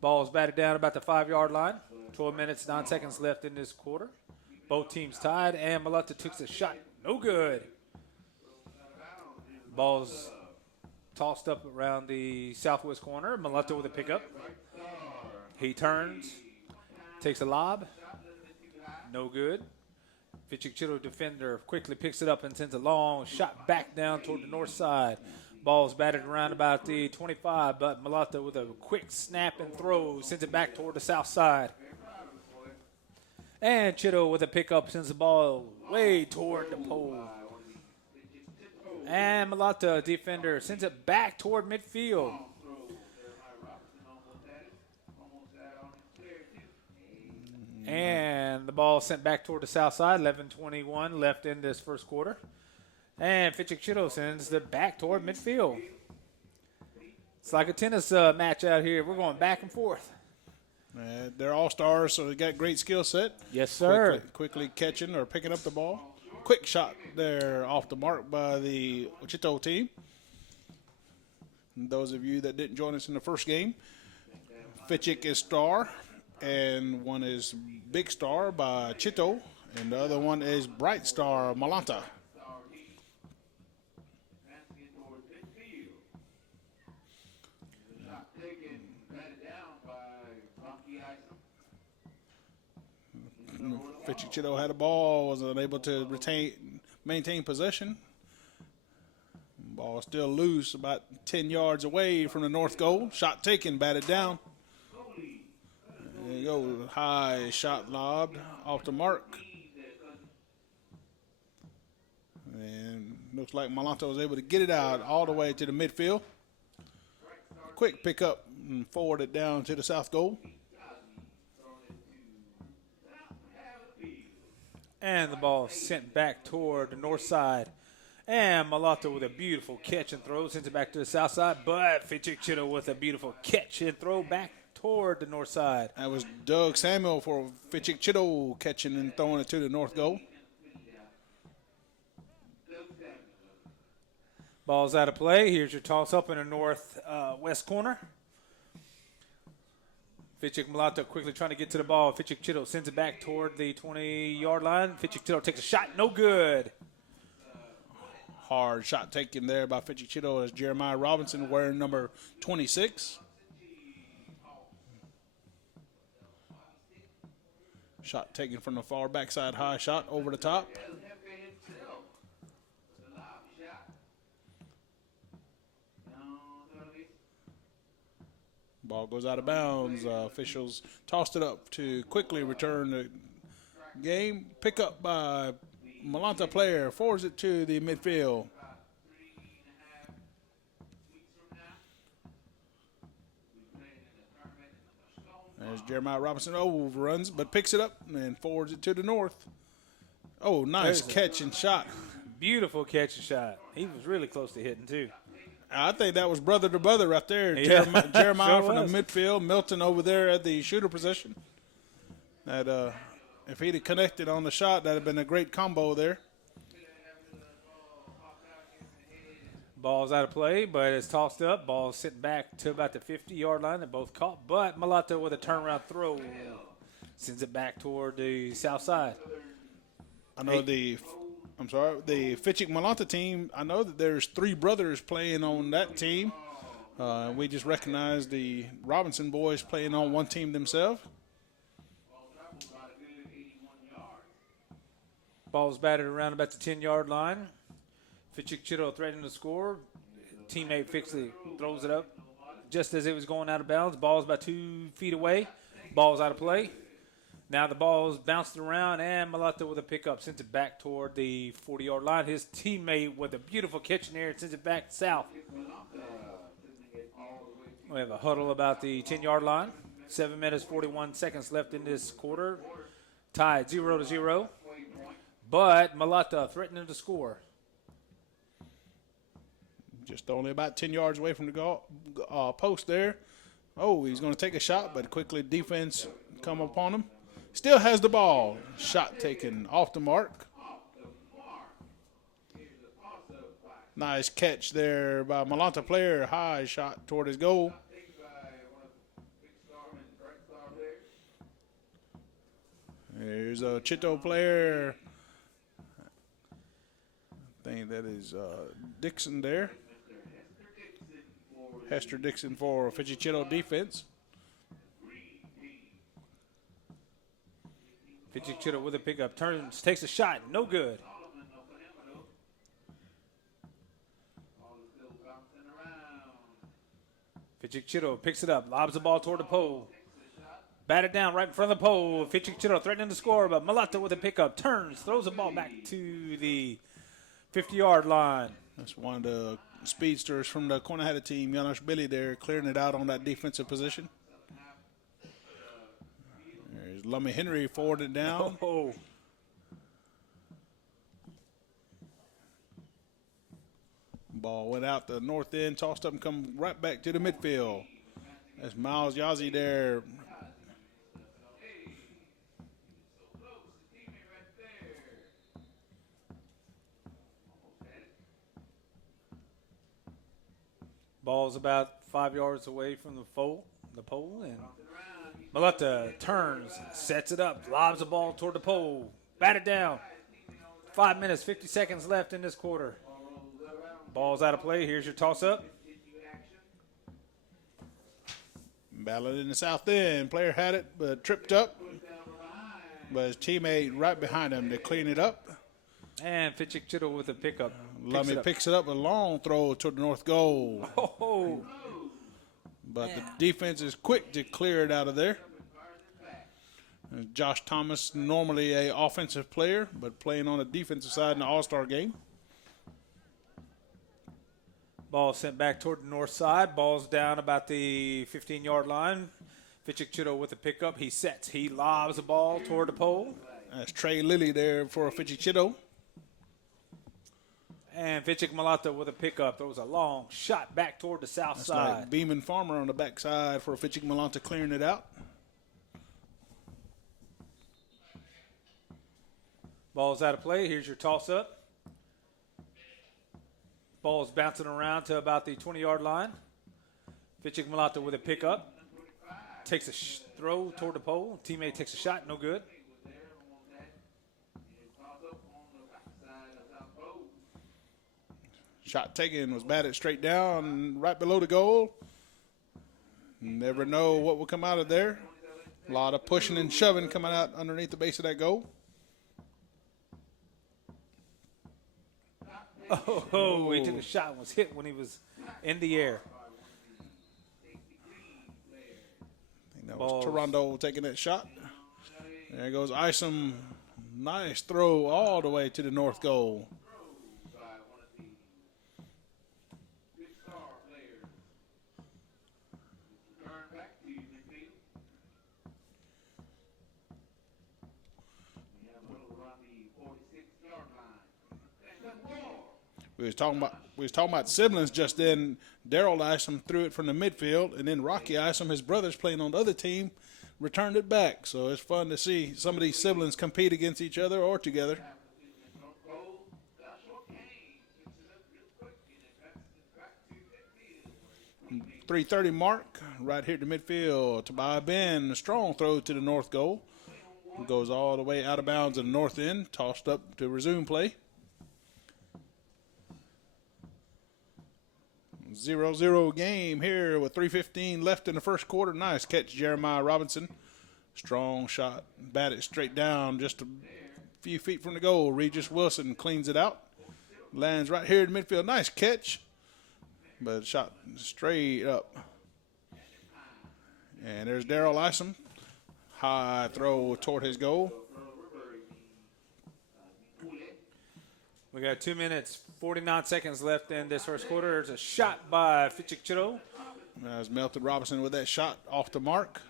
Ball's batted down about the 5-yard line. 12 minutes, 9 seconds left in this quarter. Both teams tied. And Malata took the shot. No good. Ball's tossed up around the southwest corner. Malata with a pickup. He turns. Takes a lob. No good. Fichik Cito defender quickly picks it up and sends a long shot back down toward the north side. Ball's batted around about the 25, but Malata with a quick snap and throw sends it back toward the south side. And Cito with a pickup sends the ball way toward the pole. And Malata defender sends it back toward midfield. And the ball sent back toward the south side. 11:21 left in this first quarter. And Fichik Cito sends it back toward midfield. It's like a tennis match out here. We're going back and forth. They're all stars, so they got great skill set. Yes, sir. Quickly catching or picking up the ball. Quick shot there off the mark by the Cito team. And those of you that didn't join us in the first game, Fichik is star, and one is Big Star by Cito, and the other one is Bright Star Malata. Fichik Cito had a ball, was unable to maintain possession. Ball still loose, about 10 yards away from the north goal. Shot taken, batted down. There you go, high shot lobbed off the mark. And looks like Malata was able to get it out all the way to the midfield. Quick pickup and forward it down to the south goal. And the ball sent back toward the north side. And Malata with a beautiful catch and throw sends it back to the south side. But Fichik Cito with a beautiful catch and throw back toward the north side. That was Doug Samuel for Fichik Cito catching and throwing it to the north goal. Ball's out of play. Here's your toss up in the north west corner. Fichik Malata quickly trying to get to the ball. Fichik Cito sends it back toward the 20-yard line. Fichik Cito takes a shot. No good. Hard shot taken there by Fichik Cito as Jeremiah Robinson wearing number 26. Shot taken from the far backside, high shot over the top. Ball goes out of bounds. Officials tossed it up to quickly return the game. Pick up by Malata player, forwards it to the midfield. There's Jeremiah Robinson overruns, but picks it up and forwards it to the north. Oh, nice catch and shot. Beautiful catch and shot. He was really close to hitting, too. I think that was brother to brother right there. Yeah. Jeremiah Sure from the midfield, Milton over there at the shooter position. That if he'd have connected on the shot, that'd have been a great combo there. Ball's out of play, but it's tossed up. Ball's sitting back to about the 50-yard line. They're both caught, but Malata with a turnaround throw sends it back toward the south side. I know the Fichik Malata team, I know that there's 3 brothers playing on that team. We just recognized the Robinson boys playing on one team themselves. Ball's batted around about the 10-yard line. Fichik Cito threatening to score. Teammate Fixley throws it up just as it was going out of bounds. Ball's about 2 feet away. Ball's out of play. Now the ball's bounced around, and Malata with a pickup sends it back toward the 40-yard line. His teammate with a beautiful catch in there sends it back south. We have a huddle about the 10-yard line. 7 minutes, 41 seconds left in this quarter. Tied 0-0. But Malata threatening to score. Just only about 10 yards away from the post there. Oh, he's going to take a shot, but quickly defense come upon him. Still has the ball. Shot taken off the mark. Nice catch there by Malata player. High shot toward his goal. There's a Cito player. I think that is Dixon there. Hester Dixon for Fichik Cito defense. Fichik Cito with a pickup, turns, takes a shot, no good. Fichik Cito picks it up, lobs the ball toward the pole. Batted down right in front of the pole. Fichik Cito threatening to score, but Malata with a pickup, turns, throws the ball back to the 50-yard line. That's one of the speedsters from the Cornahata team, Janos Billy there, clearing it out on that defensive position. There's Lummy Henry forwarded down. Oh. Ball went out the north end, tossed up and come right back to the midfield. That's Miles Yazzie there. Ball's about 5 yards away from the pole, and Malata turns, sets it up, lobs the ball toward the pole, batted down. 5 minutes, 50 seconds left in this quarter. Ball's out of play. Here's your toss-up. Ballot in the south end. Player had it, but tripped up. But his teammate right behind him to clean it up. And Fichik Cito with a pickup. Lummy picks it up, a long throw to the north goal. Oh. But the defense is quick to clear it out of there. Josh Thomas, normally a offensive player, but playing on the defensive side in the All-Star game. Ball sent back toward the north side. Ball's down about the 15-yard line. Fichik Cito with a pickup. He sets. He lobs the ball toward the pole. That's Trey Lilly there for Fichik Cito. And Fichik Malata with a pickup. Throws a long shot back toward the south side. Like Beeman Farmer on the backside for Fichik Malata clearing it out. Ball's out of play. Here's your toss-up. Ball's bouncing around to about the 20-yard line. Fichik Malata with a pickup. Takes a throw toward the pole. Teammate takes a shot. No good. Shot taken was batted straight down right below the goal. Never know what will come out of there. A lot of pushing and shoving coming out underneath the base of that goal. Oh, he took a shot and was hit when he was in the air. I think that was Toronto taking that shot. There goes Isom. Nice throw all the way to the north goal. We was talking about siblings just then. Daryl Isom threw it from the midfield, and then Rocky Isom, his brother's playing on the other team, returned it back. So it's fun to see some of these siblings compete against each other or together. 3:30 mark right here to midfield. Tobiah Ben, a strong throw to the north goal. Goes all the way out of bounds at the north end, tossed up to resume play. 0-0 game here with 3:15 left in the first quarter. Nice catch, Jeremiah Robinson. Strong shot, batted straight down just a few feet from the goal. Regis Wilson cleans it out. Lands right here in midfield. Nice catch, but shot straight up. And there's Daryl Isom. High throw toward his goal. We got 2 minutes, 49 seconds left in this first quarter. There's a shot by Fichik Cito. As Melton Robinson with that shot off the mark.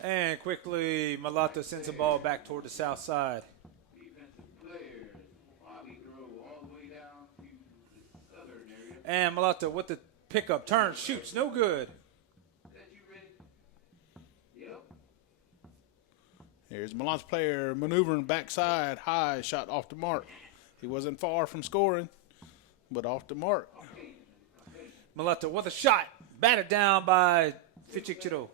And quickly, Malata sends the ball back toward the south side. And Malata with the pickup, turns, shoots, no good. Here's Malata's player maneuvering backside, high, shot off the mark. He wasn't far from scoring, but off the mark. Malata with a shot, batted down by Fichik Cito.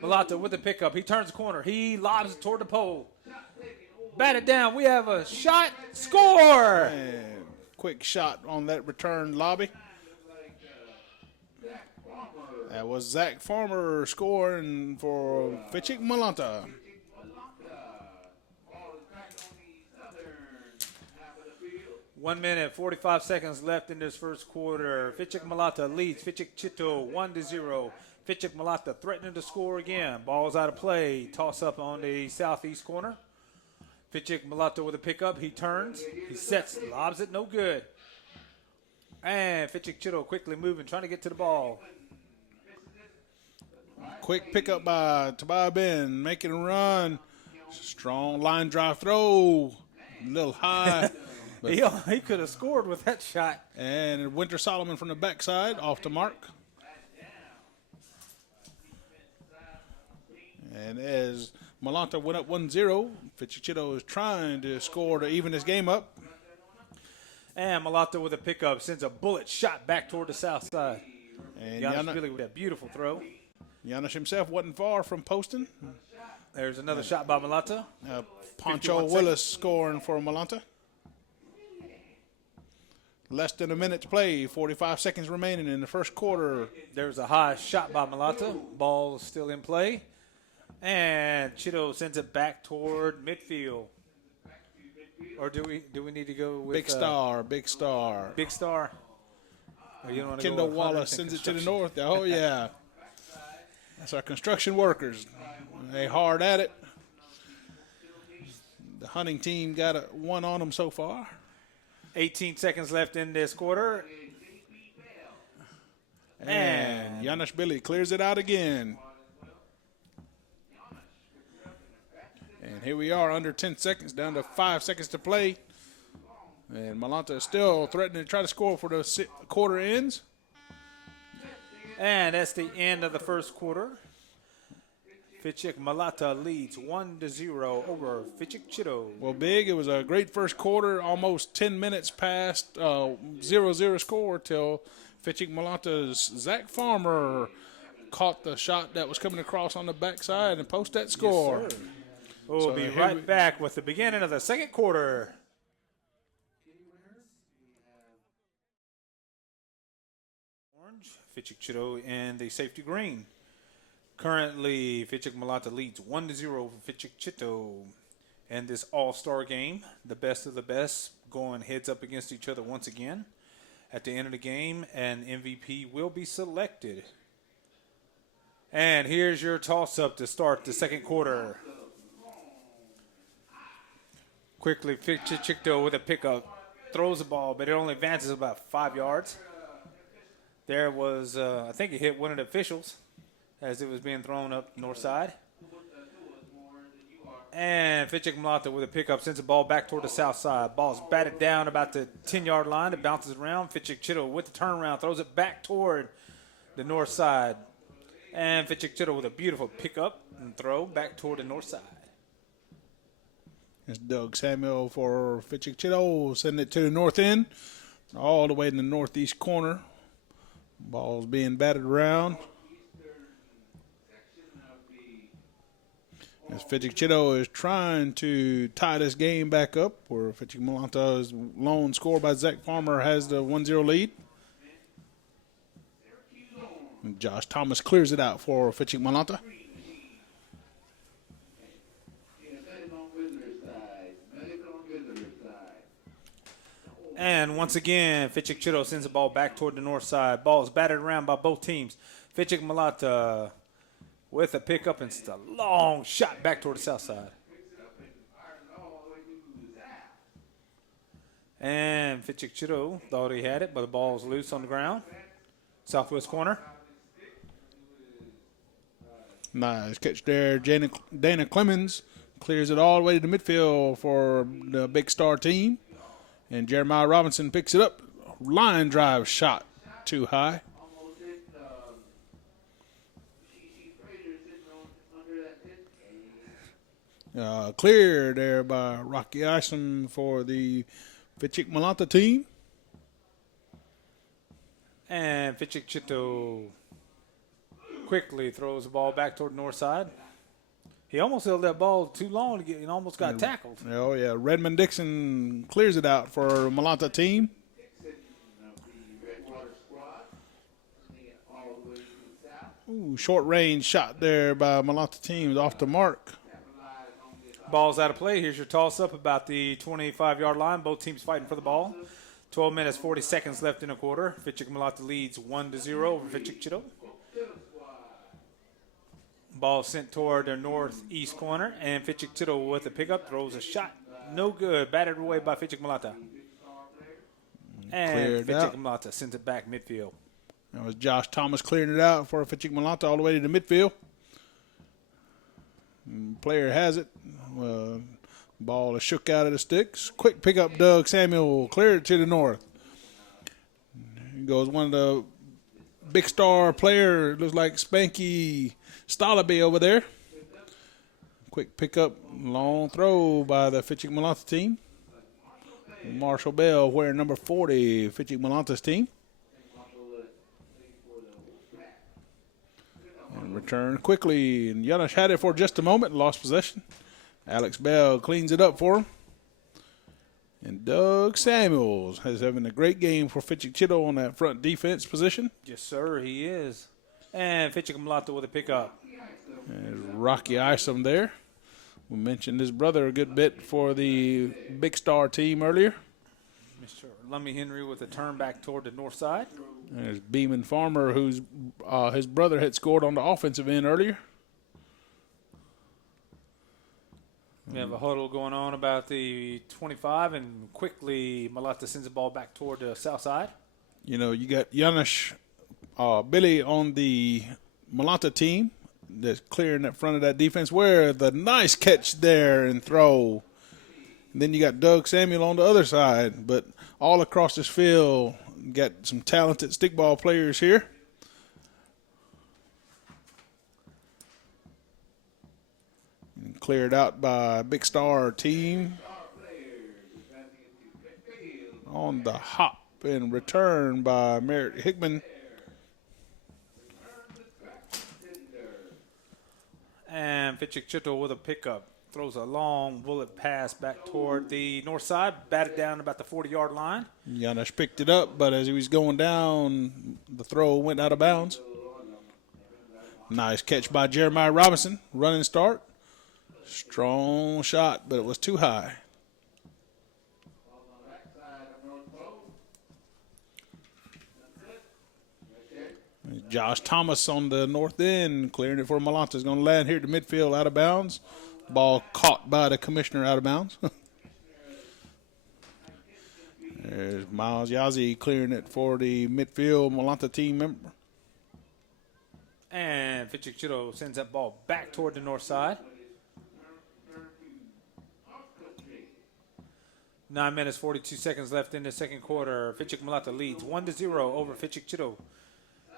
Malata with the pickup. He turns the corner. He lobs it toward the pole. Batted down. We have a shot. Score! And quick shot on that return lobby. That was Zach Farmer scoring for Fichik Malata. 1 minute, 45 seconds left in this first quarter. Fichik Malata leads Fichik Cito 1-0. Fichik Malata threatening to score again. Ball's out of play. Toss up on the southeast corner. Fichik Malata with a pickup. He turns. He sets. Lobs it. No good. And Fichik Cito quickly moving, trying to get to the ball. Quick pickup by Tobiah Ben, making a run. Strong line drive throw. A little high. He could have scored with that shot. And Winter Solomon from the backside, off the mark. And as Malata went up 1-0, Fichik Cito is trying to score to even this game up. And Malata with a pickup sends a bullet shot back toward the south side. And Janusz Billy with that beautiful throw. Janusz himself wasn't far from posting. There's another shot by Malata. Poncho Willis scoring for Malata. Less than a minute to play, 45 seconds remaining in the first quarter. There's a high shot by Malata. Ball is still in play. And Cito sends it back toward midfield. Or do we need to go with Big Star? Big Star. Or you don't wanna Kendall go Wallace sends it to the north. Oh, yeah. That's our construction workers. They hard at it. The hunting team got one on them so far. 18 seconds left in this quarter. And Janusz Billy clears it out again. And here we are under 10 seconds, down to 5 seconds to play. And Malata is still threatening to try to score for the quarter ends. And that's the end of the first quarter. Fichik Malata leads 1-0 over Fichik Cito. Well, Big, it was a great first quarter, almost 10 minutes past 0-0 score till Fichik Malata's Zach Farmer caught the shot that was coming across on the backside and post that score. Yes, we'll be right back with the beginning of the second quarter. Orange, Fichik Cito in the safety green. Currently, Fichik Malata leads 1-0 over Fichik Cito. And this all-star game, the best of the best, going heads up against each other once again. At the end of the game, an MVP will be selected. And here's your toss-up to start the second quarter. Quickly, Fichik Cito with a pickup. Throws the ball, but it only advances about 5 yards. There was, I think it hit one of the officials as it was being thrown up north side. And Fichik Malata with a pickup sends the ball back toward the south side. Ball's batted down about the 10-yard line. It bounces around. Fichik Cito with the turnaround throws it back toward the north side. And Fichik Cito with a beautiful pickup and throw back toward the north side. It's Doug Samuel for Fichik Cito, sending it to the north end, all the way in the northeast corner. Ball's being batted around. As Fichik Cito is trying to tie this game back up, where Fichik Malata's lone score by Zach Farmer has the 1-0 lead. And Josh Thomas clears it out for Fichik Malata. And once again, Fichik Cito sends the ball back toward the north side. Ball is batted around by both teams. Fichik Malata with a pickup and it's a long shot back toward the south side. And Fichik Cito thought he had it, but the ball was loose on the ground. Southwest corner. Nice catch there. Dana Clemens clears it all the way to the midfield for the Big Star team. And Jeremiah Robinson picks it up. Line drive shot too high. Cleared there by Rocky Ison for the Fichik Malata team. And Fichik Cito quickly throws the ball back toward the north side. He almost held that ball too long to get and almost got tackled. Oh, yeah. Redmond Dixon clears it out for Malata team. Ooh, short range shot there by Malata team off the mark. Ball's out of play. Here's your toss up about the 25-yard line. Both teams fighting for the ball. 12 minutes, 40 seconds left in the quarter. Fichik Malata leads 1-0 over Fichik Cito. Ball sent toward their northeast corner, and Fichik Cito with a pickup throws a shot. No good. Batted away by Fichik Malata. And Fichik Malata sends it back midfield. That was Josh Thomas clearing it out for Fichik Malata all the way to the midfield. Player has it. Ball is shook out of the sticks. Quick pickup, Doug Samuel cleared it to the north. Here goes one of the big star player. Looks like Spanky Stalaby over there. Quick pickup, long throw by the Fichik Malata team. Marshall Bell wearing number 40, Fichik Malata's team. And return quickly. And Janish had it for just a moment, lost possession. Alex Bell cleans it up for him. And Doug Samuels is having a great game for Fichik Cito on that front defense position. Yes, sir, he is. And Fichik Malata with a pickup. There's Rocky Isom there. We mentioned his brother a good bit for the Big Star team earlier. Mr. Lummy Henry with a turn back toward the north side. And there's Beeman Farmer, whose his brother had scored on the offensive end earlier. We have a huddle going on about the 25, and quickly Malata sends the ball back toward the south side. You know, you got Janish Billy on the Malata team that's clearing that front of that defense. Where the nice catch there and throw. And then you got Doug Samuel on the other side. But all across this field, you got some talented stickball players here. And cleared out by Big Star team. On the hop and return by Merritt Hickman. And Fichik Cito with a pickup. Throws a long bullet pass back toward the north side. Batted down about the 40-yard line. Janish picked it up, but as he was going down, the throw went out of bounds. Nice catch by Jeremiah Robinson. Running start. Strong shot, but it was too high. Josh Thomas on the north end, clearing it for Malata. Is going to land here to midfield out of bounds. Ball caught by the commissioner out of bounds. There's Miles Yazzie clearing it for the midfield Malata team member. And Fichik Cito sends that ball back toward the north side. 9 minutes, 42 seconds left in the second quarter. Fichik Malata leads 1-0 over Fichik Cito.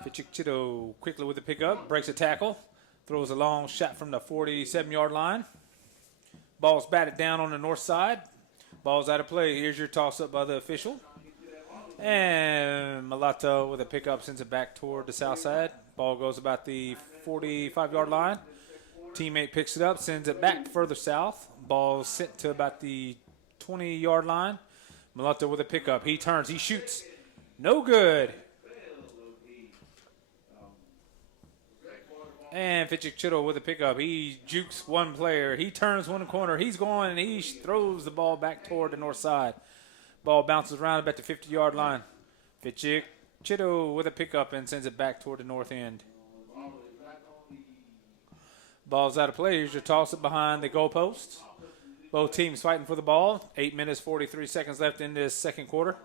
Fichik Cito quickly with the pickup, breaks a tackle, throws a long shot from the 47-yard line. Ball's batted down on the north side. Ball's out of play. Here's your toss-up by the official. And Malata with a pickup sends it back toward the south side. Ball goes about the 45-yard line. Teammate picks it up, sends it back further south. Ball sent to about the 20-yard line. Malata with a pickup. He turns. He shoots. No good. And Fichik Cito with a pickup. He jukes one player. He turns one corner. He's going, and he throws the ball back toward the north side. Ball bounces around about the 50-yard line. Fichik Cito with a pickup and sends it back toward the north end. Ball's out of play. Here's your toss-up behind the goalposts. Both teams fighting for the ball. 8 minutes, 43 seconds left in this second quarter.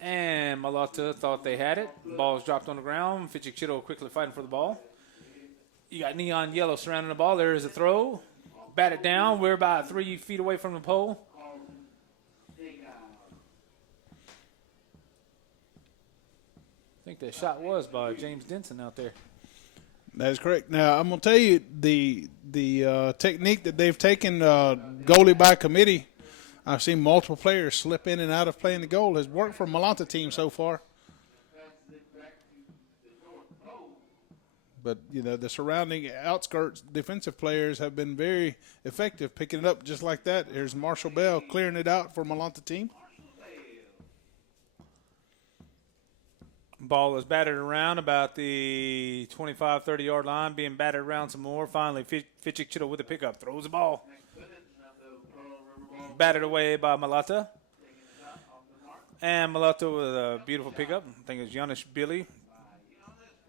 And Malata thought they had it. Ball's dropped on the ground. Fichik Cito quickly fighting for the ball. You got neon yellow surrounding the ball. There is a throw. Bat it down. We're about 3 feet away from the pole. I think that shot was by James Denson out there. That is correct. Now, I'm going to tell you the technique that they've taken, goalie by committee. I've seen multiple players slip in and out of playing the goal. Has worked for Malata team so far. But, the surrounding outskirts defensive players have been very effective picking it up just like that. Here's Marshall Bell clearing it out for Malata team. Ball is batted around about the 25, 30-yard line, being batted around some more. Finally, Fichik Cito with the pickup. Throws the ball. Batted away by Malata. And Malata with a beautiful pickup. I think it's Nanih Billy.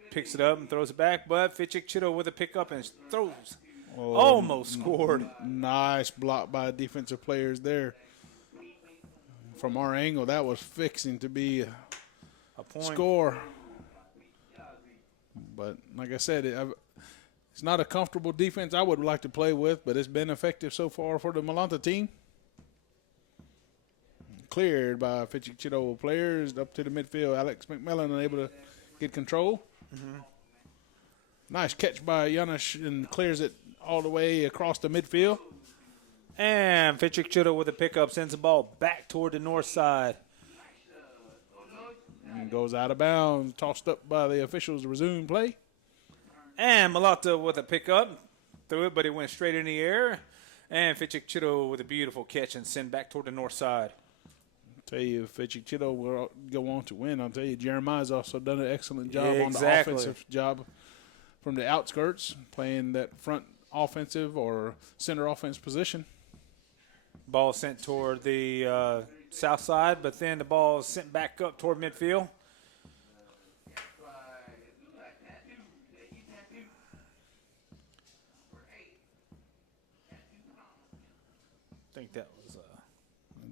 Picks it up and throws it back. But Fichik Cito with a pickup and throws. Almost scored. Nice block by defensive players there. From our angle, that was fixing to be a point. Score. But like I said, it's not a comfortable defense I would like to play with, but it's been effective so far for the Malata team. Cleared by Fichik Cito players up to the midfield. Alex McMillan unable to get control. Mm-hmm. Nice catch by Nanih and clears it all the way across the midfield. And Fichik Cito with a pickup sends the ball back toward the north side. And goes out of bounds, tossed up by the officials to resume play. And Malata with a pickup. Threw it, but it went straight in the air. And Fichik Cito with a beautiful catch and send back toward the north side. Tell you, if Fichik Cito will go on to win. I'll tell you, Jeremiah's also done an excellent job on the offensive job from the outskirts, playing that front offensive or center offense position. Ball sent toward the south side, but then the ball is sent back up toward midfield. I think that was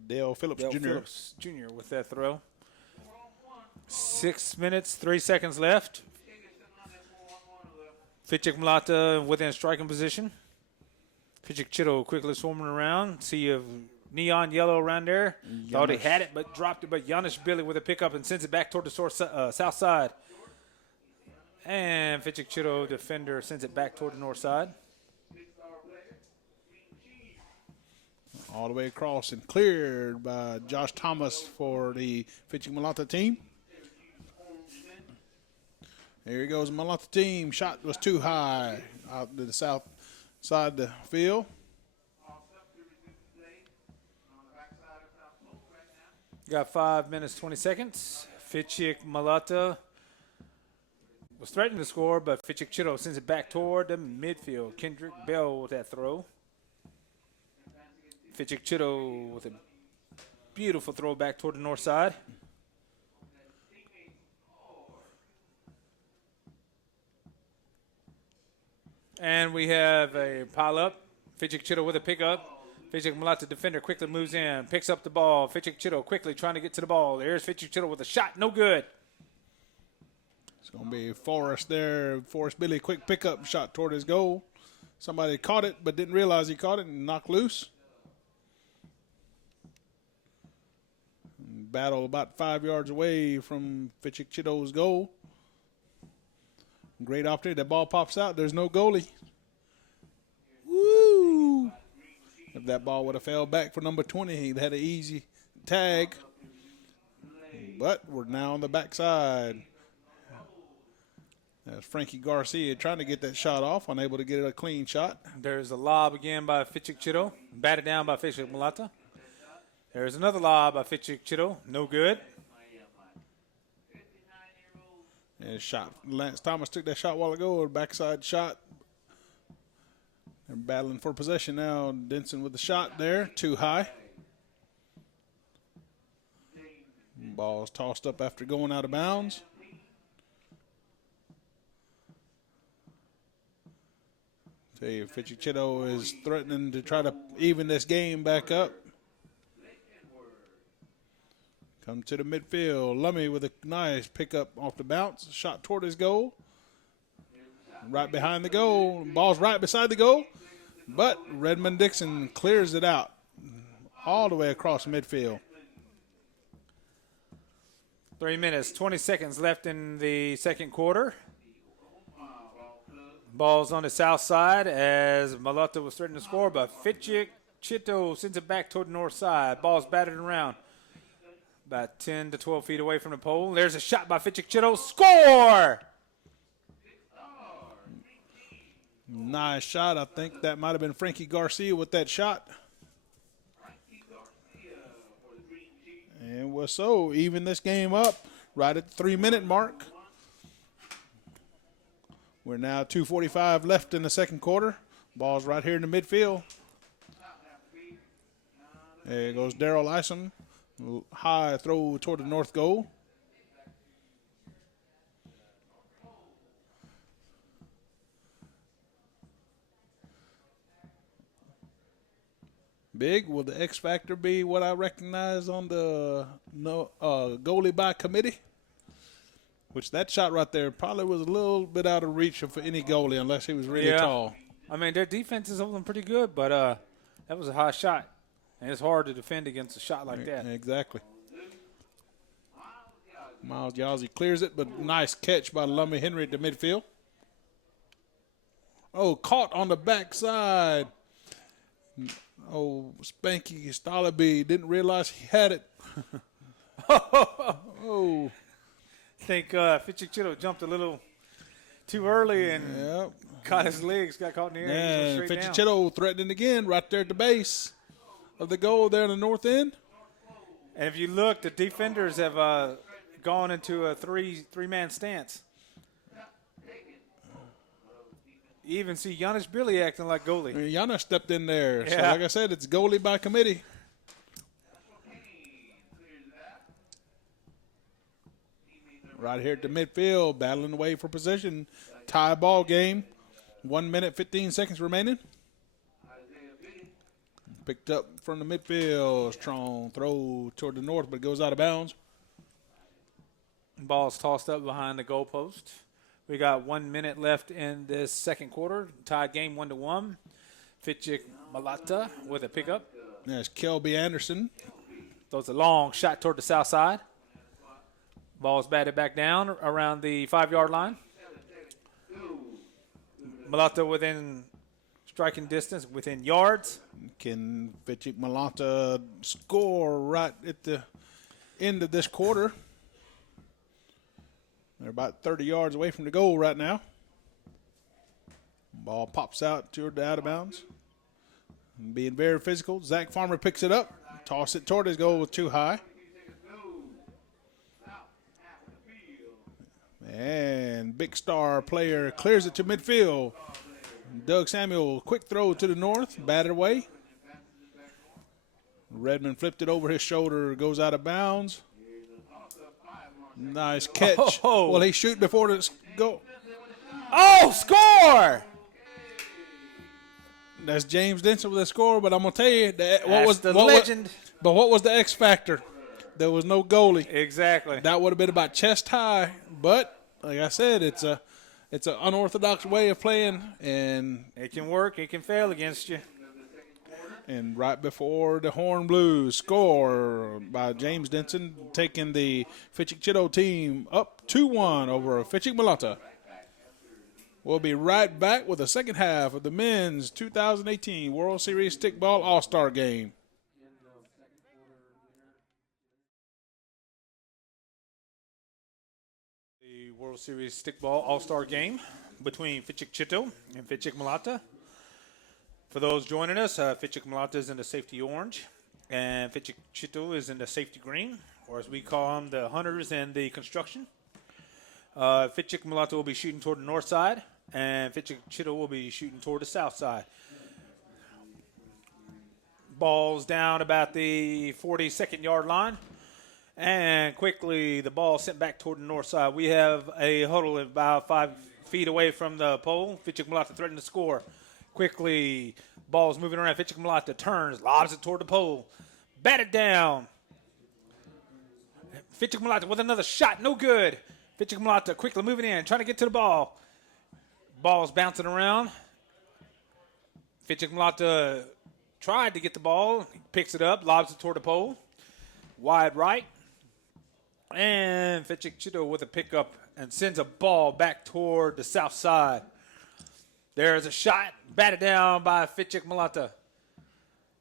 Dale Phillips Jr. Phillips Jr. with that throw. 6 minutes, 3 seconds left. Fichik Malata within striking position. Fichik Cito quickly swarming around. See a neon yellow around there. Thought he had it, but dropped it. But Nanih Billy with a pickup and sends it back toward the south side. And Fichik Cito defender sends it back toward the north side. All the way across and cleared by Josh Thomas for the Fichik Malata team. Here he goes, Malata team. Shot was too high out to the south side of the field. Got 5 minutes, 20 seconds. Fichik Malata was threatening to score, but Fichik Cito sends it back toward the midfield. Kendrick Bell with that throw. Fichik Cito with a beautiful throw back toward the north side. And we have a pile up. Fichik Cito with a pickup. Fichik Malata defender quickly moves in, picks up the ball. Fichik Cito quickly trying to get to the ball. There's Fichik Cito with a shot, no good. It's going to be Forrest there. Forrest Billy, quick pickup, shot toward his goal. Somebody caught it but didn't realize he caught it and knocked loose. Battle about 5 yards away from Fichik Cito's goal. Great opportunity. That ball pops out. There's no goalie. Woo! If that ball would have fell back for number 20, he'd had an easy tag. But we're now on the backside. That's Frankie Garcia trying to get that shot off, unable to get a clean shot. There's a lob again by Fichik Cito, batted down by Fichik Malata. There's another lob by Fichik Cito, no good. And shot. Lance Thomas took that shot a while ago, a backside shot. They're battling for possession now. Denson with the shot there, too high. Ball's tossed up after going out of bounds. Tell you, Fichik Cito is threatening to try to even this game back up. Come to the midfield. Lummy with a nice pickup off the bounce. Shot toward his goal. Right behind the goal. Ball's right beside the goal. But Redmond Dixon clears it out all the way across midfield. 3 minutes, 20 seconds left in the second quarter. Ball's on the south side as Malata was threatening to score, but Fichik Cito sends it back toward the north side. Ball's batted around about 10 to 12 feet away from the pole. There's a shot by Fichik Cito. Score! Nice shot. I think that might have been Frankie Garcia with that shot. And was so even this game up right at the 3-minute mark. We're now 2:45 left in the second quarter. Ball's right here in the midfield. There goes Daryl Isom. High throw toward the north goal. Big, will the X factor be what I recognize on the goalie by committee? Which that shot right there probably was a little bit out of reach for any goalie unless he was really tall. I mean, their defense is holding pretty good, but that was a high shot. And it's hard to defend against a shot like that. Exactly. Miles Yazzie clears it, but nice catch by Lummy Henry at the midfield. Oh, caught on the backside. Oh, Spanky Stalaby didn't realize he had it. Oh. I think Fichik Cito jumped a little too early and caught his legs, got caught in the air. And Fichik Cito threatening again right there at the base of the goal there in the north end. And if you look, the defenders have gone into a three-man stance. You even see Giannis Billy acting like goalie. Giannis stepped in there. Yeah. So like I said, it's goalie by committee. Right here at the midfield, battling away for position. Tie ball game. 1 minute, 15 seconds remaining. Picked up from the midfield. Strong throw toward the north, but it goes out of bounds. Ball's tossed up behind the goalpost. We got 1 minute left in this second quarter. Tied game 1-1. Fichik Malata with a pickup. There's Kelby Anderson. Throws a long shot toward the south side. Ball's batted back down around the 5-yard line. Malata within striking distance, within yards. Can Fichik Malata score right at the end of this quarter? They're about 30 yards away from the goal right now. Ball pops out toward the out of bounds. Being very physical. Zach Farmer picks it up. Toss it toward his goal with too high. And big star player clears it to midfield. Doug Samuel, quick throw to the north, batted away. Redmond flipped it over his shoulder, goes out of bounds. Nice catch. Oh. Will he shoot before the go? Oh, score! That's James Denson with a score, but I'm going to tell you, legend. But what was the X factor? There was no goalie. Exactly. That would have been about chest high, but like I said, it's an unorthodox way of playing, and it can work. It can fail against you. And right before the Horn Blues score by James Denson, taking the Fichik Cito team up 2-1 over Fichik Malata. We'll be right back with the second half of the men's 2018 World Series Stickball All-Star Game. The World Series Stickball All-Star Game between Fichik Cito and Fichik Malata. For those joining us, Fichik Malata is in the safety orange, and Fichik Cito is in the safety green, or as we call them, the hunters and the construction. Fichik Malata will be shooting toward the north side, and Fichik Cito will be shooting toward the south side. Ball's down about the 42nd yard line, and quickly the ball sent back toward the north side. We have a huddle about 5 feet away from the pole. Fichik Malata threatening to score. Quickly, ball's moving around. Fichik Malata turns, lobs it toward the pole. Batted down. Fichik Malata with another shot. No good. Fichik Malata quickly moving in, trying to get to the ball. Ball's bouncing around. Fichik Malata tried to get the ball. He picks it up, lobs it toward the pole. Wide right. And Fichik Cito with a pickup and sends a ball back toward the south side. There's a shot. Batted down by Fichik Malata.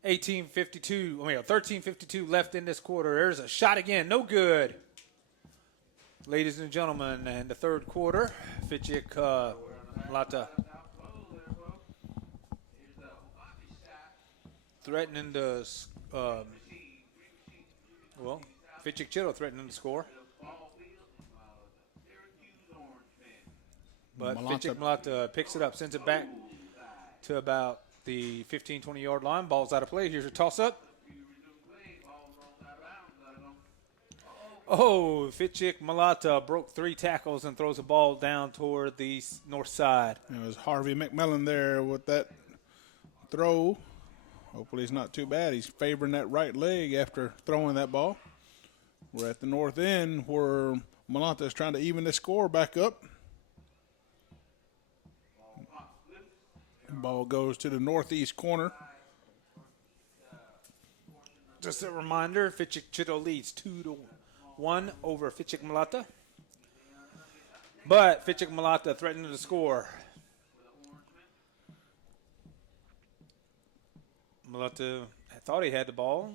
13:52 left in this quarter. There's a shot again. No good. Ladies and gentlemen, in the third quarter, Fichik Malata threatening to, Fichik Cito threatening to score. But Fichik Malata picks it up, sends it back to about the 15, 20-yard line. Ball's out of play. Here's a toss-up. Oh, Fichik Malata broke 3 tackles and throws a ball down toward the north side. It was Harvey McMillan there with that throw. Hopefully it's not too bad. He's favoring that right leg after throwing that ball. We're at the north end where Malata is trying to even the score back up. Ball goes to the northeast corner. Just a reminder, Fichik Cito leads 2-1 over Fichik Malata. But Fichik Malata threatening to score. Malata thought he had the ball.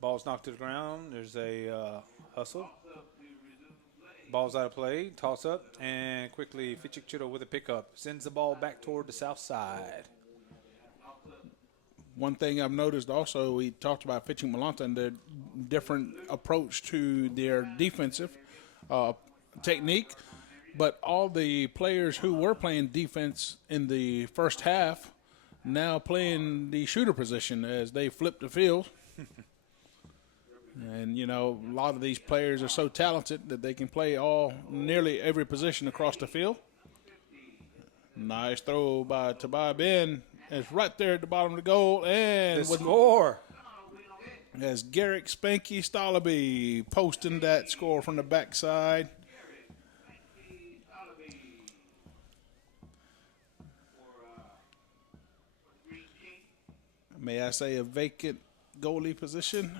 Ball's knocked to the ground. There's a hustle. Ball's out of play. Toss up. And quickly, Fichik Cito with a pickup. Sends the ball back toward the south side. One thing I've noticed also, we talked about Fichik Malata and their different approach to their defensive technique. But all the players who were playing defense in the first half now playing the shooter position as they flip the field. And, you know, a lot of these players are so talented that they can play nearly every position across the field. Nice throw by Tabai Ben. It's right there at the bottom of the goal. And the score. As Garrick Spanky Stolaby posting that score from the backside. May I say a vacant goalie position?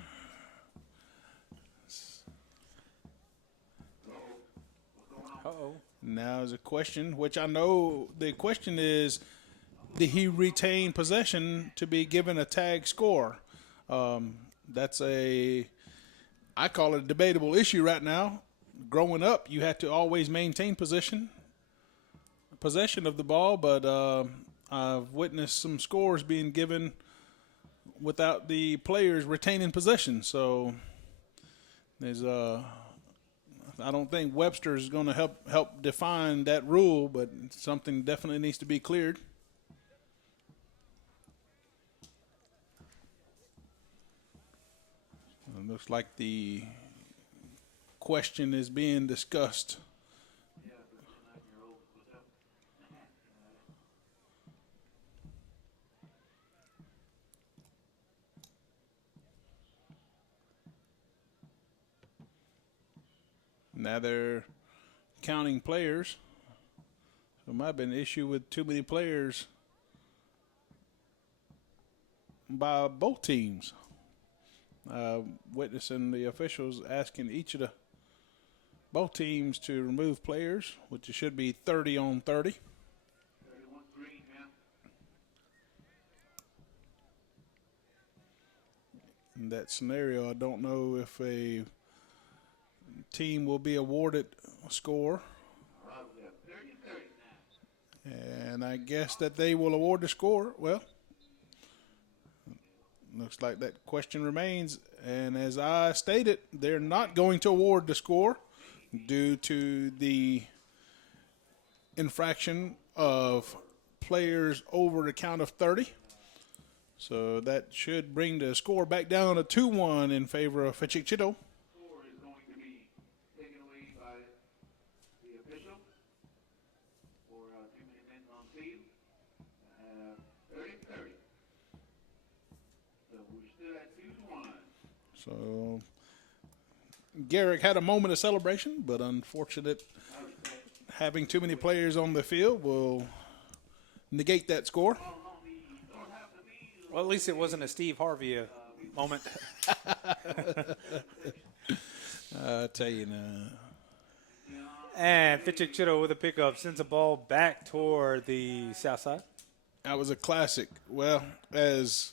Uh-oh. Now is a question, which I know the question is, did he retain possession to be given a tag score? That's I call it a debatable issue right now. Growing up, you had to always maintain possession of the ball, but I've witnessed some scores being given without the players retaining possession. So there's I don't think Webster is going to help define that rule, but something definitely needs to be cleared. It looks like the question is being discussed. Now they're counting players. So it might have been an issue with too many players by both teams. Witnessing the officials asking each of both teams to remove players, which it should be 30 on 30. In that scenario, I don't know if a team will be awarded a score. And I guess that they will award the score. Well, looks like that question remains. And as I stated, they're not going to award the score due to the infraction of players over the count of 30. So that should bring the score back down to 2-1 in favor of Fichik Cito. So Garrick had a moment of celebration, but unfortunate having too many players on the field will negate that score. Well, at least it wasn't a Steve Harvey moment. I tell you now. And Fichik Cito with a pickup sends the ball back toward the south side. That was a classic. Well, as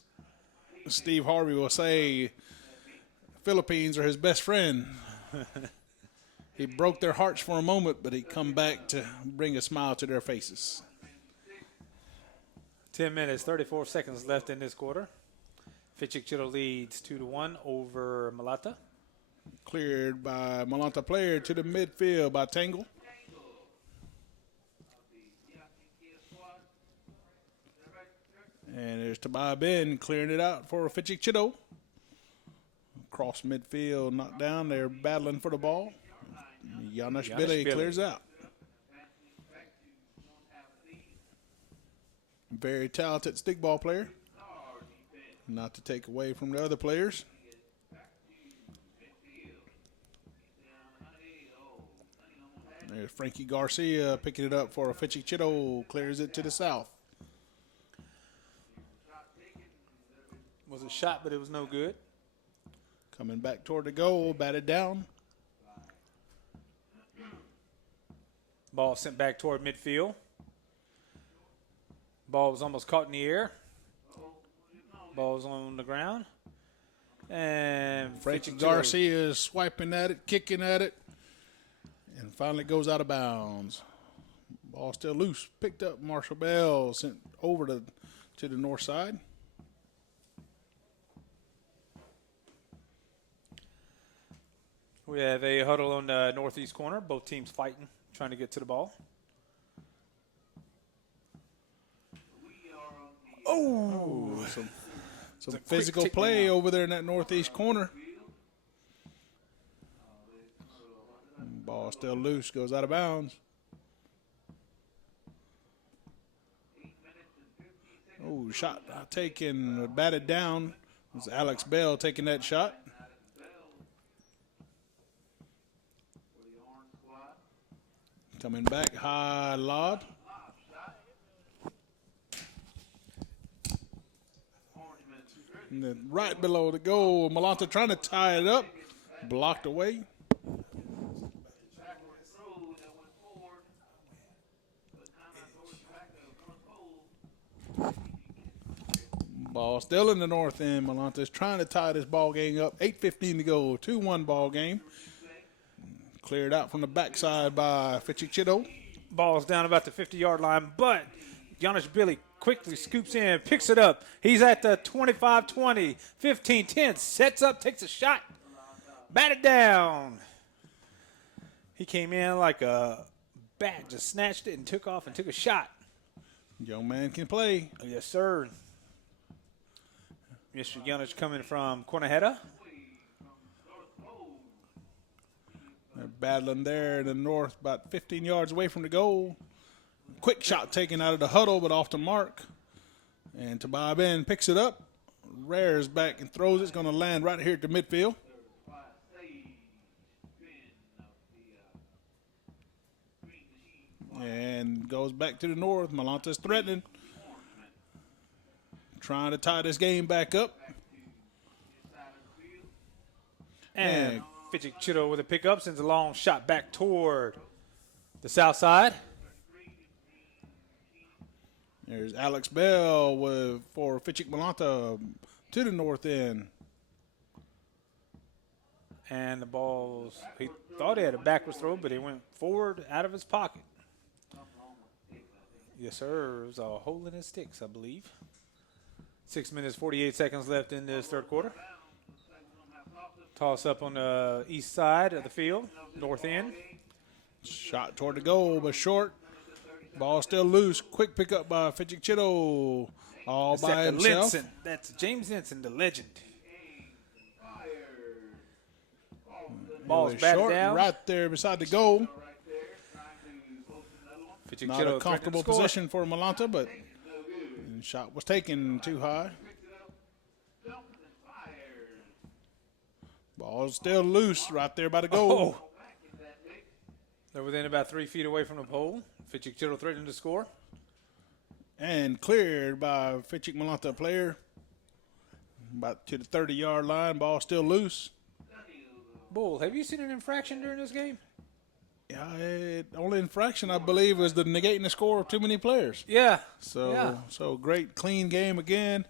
Steve Harvey will say, Philippines are his best friend. He broke their hearts for a moment, but he come back to bring a smile to their faces. 10 minutes, 34 seconds left in this quarter. Fichik Cito leads 2-1 over Malata. Cleared by Malata player to the midfield by Tangle. And there's Tobias Ben clearing it out for Fichik Cito. Cross midfield, knocked down. They're battling for the ball. Nanih Billy clears out. Very talented stickball player. Not to take away from the other players. There's Frankie Garcia picking it up for Fichik Cito. Clears it to the south. Was a shot, but it was no good. Coming back toward the goal, batted down. Ball sent back toward midfield. Ball was almost caught in the air. Ball was on the ground. And Frankie Garcia is swiping at it, kicking at it, and finally goes out of bounds. Ball still loose. Picked up Marshall Bell, sent over to the north side. We have a huddle on the northeast corner. Both teams fighting, trying to get to the ball. Oh, some physical play over there in that northeast corner. Ball still loose, goes out of bounds. Oh, shot taken, batted down. It was Alex Bell taking that shot. Coming back, high lob. And then right below the goal, Malata trying to tie it up. Blocked away. Ball still in the north end. Malata is trying to tie this ball game up. 8:15 to go. 2-1 ball game. Cleared out from the backside by Fichik Cito. Ball's down about the 50-yard line, but Nanih Billy quickly scoops in, picks it up. He's at the 25-20, 15-10, sets up, takes a shot, batted down. He came in like a bat, just snatched it and took off and took a shot. Young man can play. Yes, sir. Mr. Nanih coming from Cornaheta. They're battling there in the north, about 15 yards away from the goal. Quick shot taken out of the huddle, but off the mark. And Tobias Ben picks it up, rears back and throws it. It's going to land right here at the midfield. And goes back to the north. Malata's threatening. Trying to tie this game back up. And Fichik Cito with a pickup, sends a long shot back toward the south side. There's Alex Bell for Fichik Malata to the north end. And the ball's, he thought he had a backwards throw, but he went forward out of his pocket. Yes, sir. There's a hole in his sticks, I believe. 6 minutes, 48 seconds left in this third quarter. Toss up on the east side of the field, north end. Shot toward the goal, but short. Ball still loose. Quick pickup by Fichik Cito. All That's by himself. Linson. That's James Linson, the legend. Ball's batted short, down. right there beside the goal. Fichik Not Cito a comfortable position for Malata, but the shot was taken too high. Ball's still loose right there by the goal. Oh. They're within about 3 feet away from the pole. Fichik Cito threatening to score. And cleared by Fichik Malata player. About to the 30-yard line. Ball still loose. Bull, have you seen an infraction during this game? Only infraction, I believe, is the negating the score of too many players. Yeah. So great, clean game again.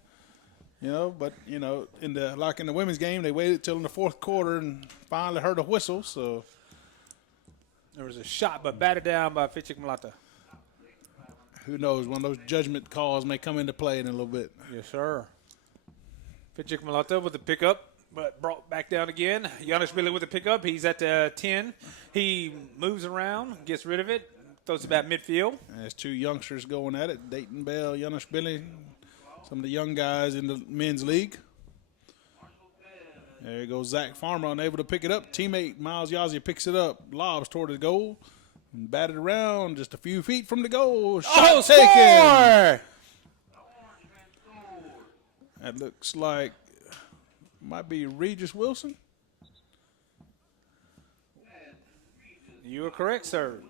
But in the women's game, they waited till in the fourth quarter and finally heard a whistle. So there was a shot, but batted down by Fichik Malata. Who knows? One of those judgment calls may come into play in a little bit. Yes, sir. Fichik Malata with the pickup, but brought back down again. Janusz Billy with the pickup. He's at the 10. He moves around, gets rid of it, throws it back midfield. There's two youngsters going at it, Dayton Bell, Janusz Billy, some of the young guys in the men's league. There goes Zach Farmer, unable to pick it up. Teammate Miles Yazzie picks it up, lobs toward the goal, and batted around just a few feet from the goal. Shot taken. That looks like might be Regis Wilson. You are correct, sir.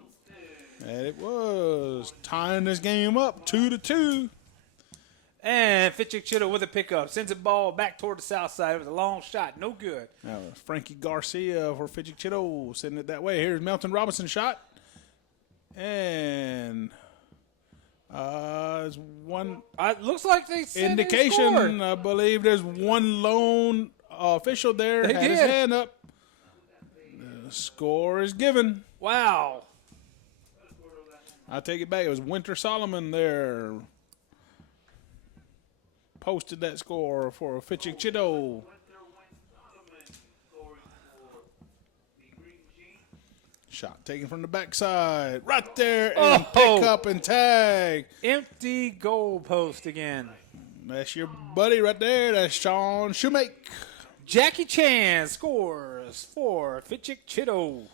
And it was tying this game up 2-2. And Fichik Cito with a pickup. Sends a ball back toward the south side. It was a long shot. No good. Frankie Garcia for Fichik Cito sending it that way. Here's Melton Robinson's shot. And there's one looks like they sent indication. I believe there's one lone official there. They had did. His hand up. The score is given. Wow. I take it back. It was Winter Solomon there. Posted that score for Fichik Cito. Shot taken from the backside. Right there. And pick up and tag. Empty goal post again. That's your buddy right there. That's Sean Shoemake. Jackie Chan scores for Fichik Cito.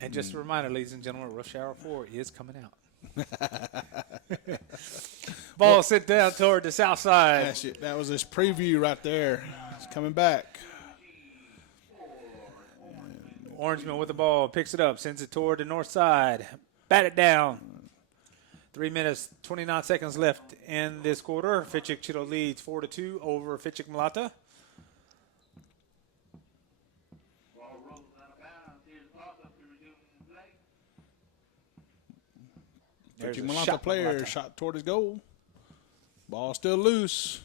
And just a reminder, ladies and gentlemen, Rush Hour 4 is coming out. Ball sent down toward the south side. That's it. That was his preview right there. It's coming back. Orangeman with the ball, picks it up, sends it toward the north side. Bat it down. 3 minutes, 29 seconds left in this quarter. Fichik Cito leads 4-2 over Fichik Malata. Fichik Malata player shot toward his goal. Ball still loose.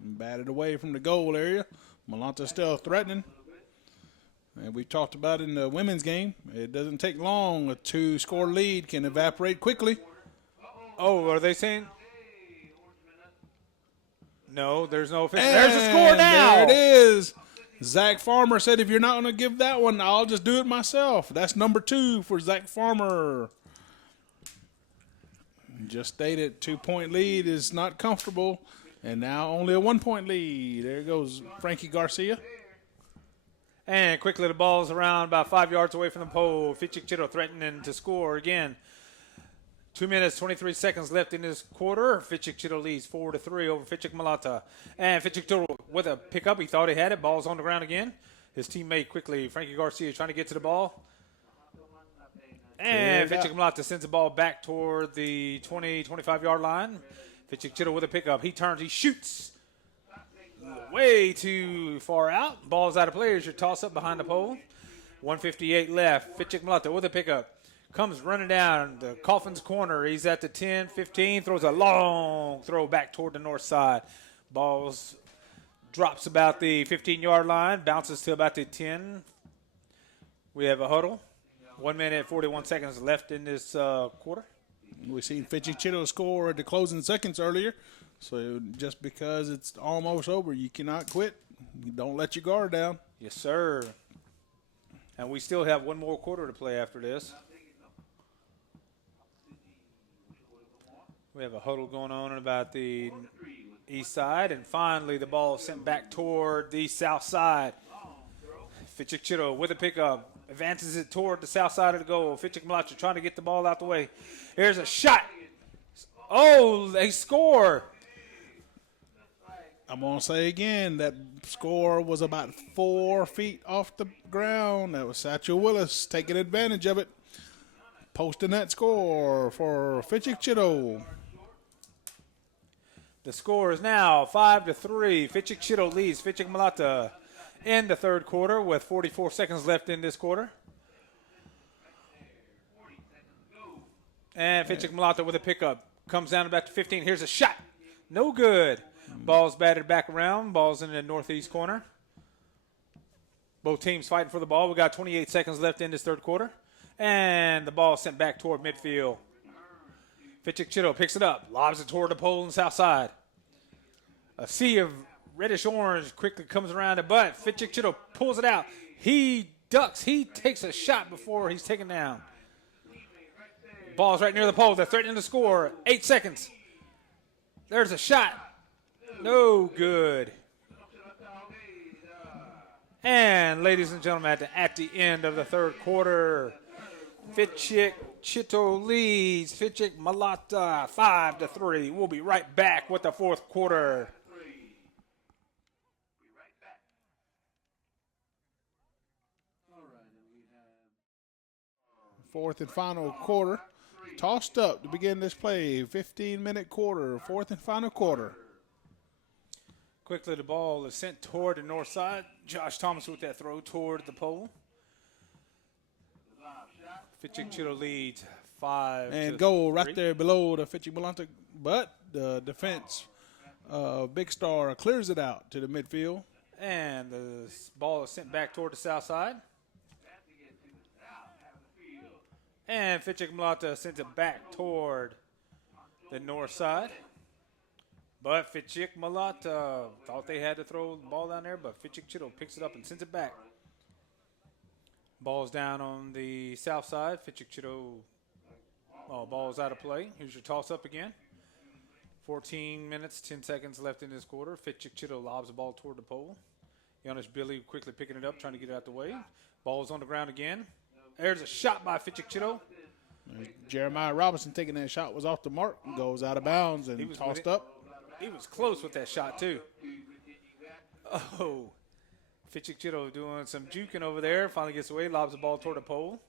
Batted away from the goal area. Malata still threatening. And we talked about in the women's game, it doesn't take long. A 2-score lead can evaporate quickly. Oh, are they saying? No, there's no official. There's a score now. There it is. Zach Farmer said, if you're not going to give that one, I'll just do it myself. That's number 2 for Zach Farmer. Just stated, 2-point lead is not comfortable. And now only a 1-point lead. There goes Frankie Garcia. And quickly the ball's around about 5 yards away from the pole. Fichik Cito threatening to score again. 2 minutes, 23 seconds left in this quarter. Fichik Cito leads 4-3 over Fichik Malata. And Fichik Cito with a pickup. He thought he had it. Ball's on the ground again. His teammate quickly, Frankie Garcia, trying to get to the ball. And Fichik Malata sends the ball back toward the 20, 25-yard line. Fichik Cito with a pickup. He turns. He shoots. Way too far out. Ball's out of play. Here's your toss-up behind the pole. 1:58 left. Fichik Malata with a pickup. Comes running down the Coffin's corner. He's at the 10, 15. Throws a long throw back toward the north side. Balls drops about the 15-yard line. Bounces to about the 10. We have a huddle. 1 minute, 41 seconds left in this quarter. We've seen Fichik Cito score at the closing seconds earlier. So just because it's almost over, you cannot quit. You don't let your guard down. Yes, sir. And we still have one more quarter to play after this. We have a huddle going on about the east side. And finally, the ball sent back toward the south side. Fichik Cito with a pickup. Advances it toward the south side of the goal. Fichik Malata trying to get the ball out the way. Here's a shot. Oh, they score. I'm going to say again, that score was about 4 feet off the ground. That was Satchel Willis taking advantage of it. Posting that score for Fichik Cito. The score is now 5-3. Fichik Cito leads Fichik Malata in the third quarter with 44 seconds left in this quarter. And Fichik Malata with a pickup. Comes down about to 15. Here's a shot. No good. Ball's batted back around. Ball's in the northeast corner. Both teams fighting for the ball. We got 28 seconds left in this third quarter. And the ball sent back toward midfield. Fichik Cito picks it up. Lobs it toward the pole on the south side. A sea of reddish-orange quickly comes around the butt. Fichik Cito pulls it out. He ducks. He takes a shot before he's taken down. Ball's right near the pole. They're threatening to score. 8 seconds. There's a shot. No good. And, ladies and gentlemen, at the end of the third quarter, Fichik Cito leads Fichik Malata 5-3. We'll be right back with the fourth quarter. Fourth and final quarter. Tossed up to begin this play. 15-minute quarter. Fourth and final quarter. Quickly, the ball is sent toward the north side. Josh Thomas with that throw toward the pole. Fichik Cito leads 5 and goal right there below the Fichik Malata. But the defense, Big Star, clears it out to the midfield. And the ball is sent back toward the south side. And Fichik Malata sends it back toward the north side. But Fichik Malata thought they had to throw the ball down there, but Fichik Cito picks it up and sends it back. Ball's down on the south side. Fichik Cito, ball's out of play. Here's your toss-up again. 14 minutes, 10 seconds left in this quarter. Fichik Cito lobs the ball toward the pole. Giannis Billy quickly picking it up, trying to get it out the way. Ball's on the ground again. There's a shot by Fichik Cito. Jeremiah Robinson taking that shot was off the mark. Goes out of bounds and tossed up. He was close with that shot, too. Oh, Fichik Cito doing some juking over there. Finally gets away, lobs the ball toward the pole.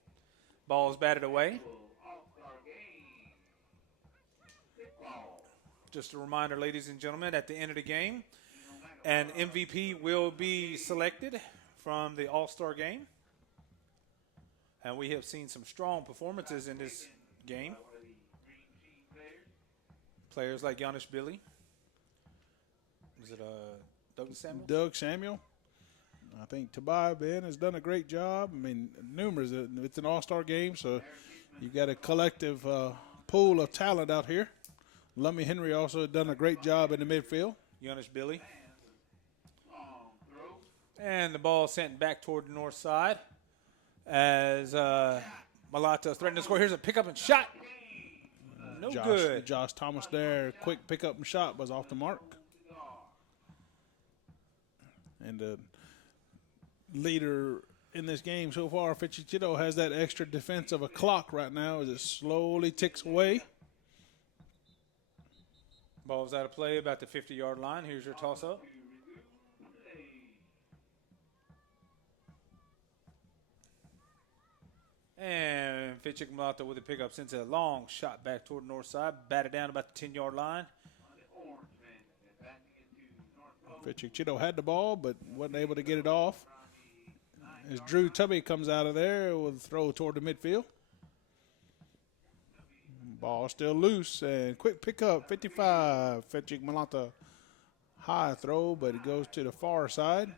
Ball's batted away. Just a reminder, ladies and gentlemen, at the end of the game, an MVP will be selected from the All-Star game. And we have seen some strong performances in this game. Players like Giannis Billy. Is it Doug Samuel? Doug Samuel. I think Tobias Ben has done a great job. I mean, numerous. It's an all-star game, so you got a collective pool of talent out here. Lummy Henry also done a great job in the midfield. Giannis Billy. And the ball sent back toward the north side as Malata threatening to score. Here's a pickup and shot. No good. Josh Thomas there. Quick pickup and shot was off the mark. And the leader in this game so far, Fichik Cito, has that extra defense of a clock right now as it slowly ticks away. Ball's out of play about the 50-yard line. Here's your toss-up. And Fichik Malata with a pickup sends a long shot back toward the north side. Batted down about the 10-yard line. Fichik Cito had the ball but wasn't able to get it off. As Drew Tubby comes out of there with a throw toward the midfield. Ball still loose and quick pickup, 55. Fichik Malata high throw, but it goes to the far side.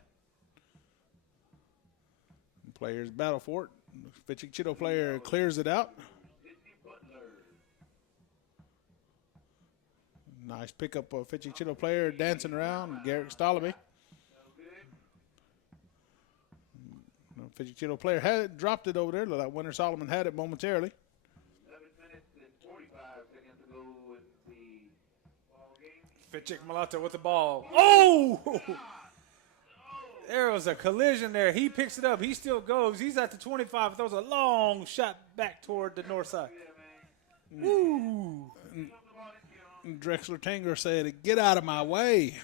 Players battle for it. Fichik Cito player clears it out. Nice pickup of Fichik Cito player dancing around, Garrett Stolaby. Fichik Cito player had it, dropped it over there. Looked like Winter Solomon had it momentarily. 11 minutes and 45 seconds to go with the ball game. Fichik Malata with the ball. Oh! There was a collision there. He picks it up. He still goes. He's at the 25. Throws a long shot back toward the north side. Woo! Drexler Tanger said, "Get out of my way."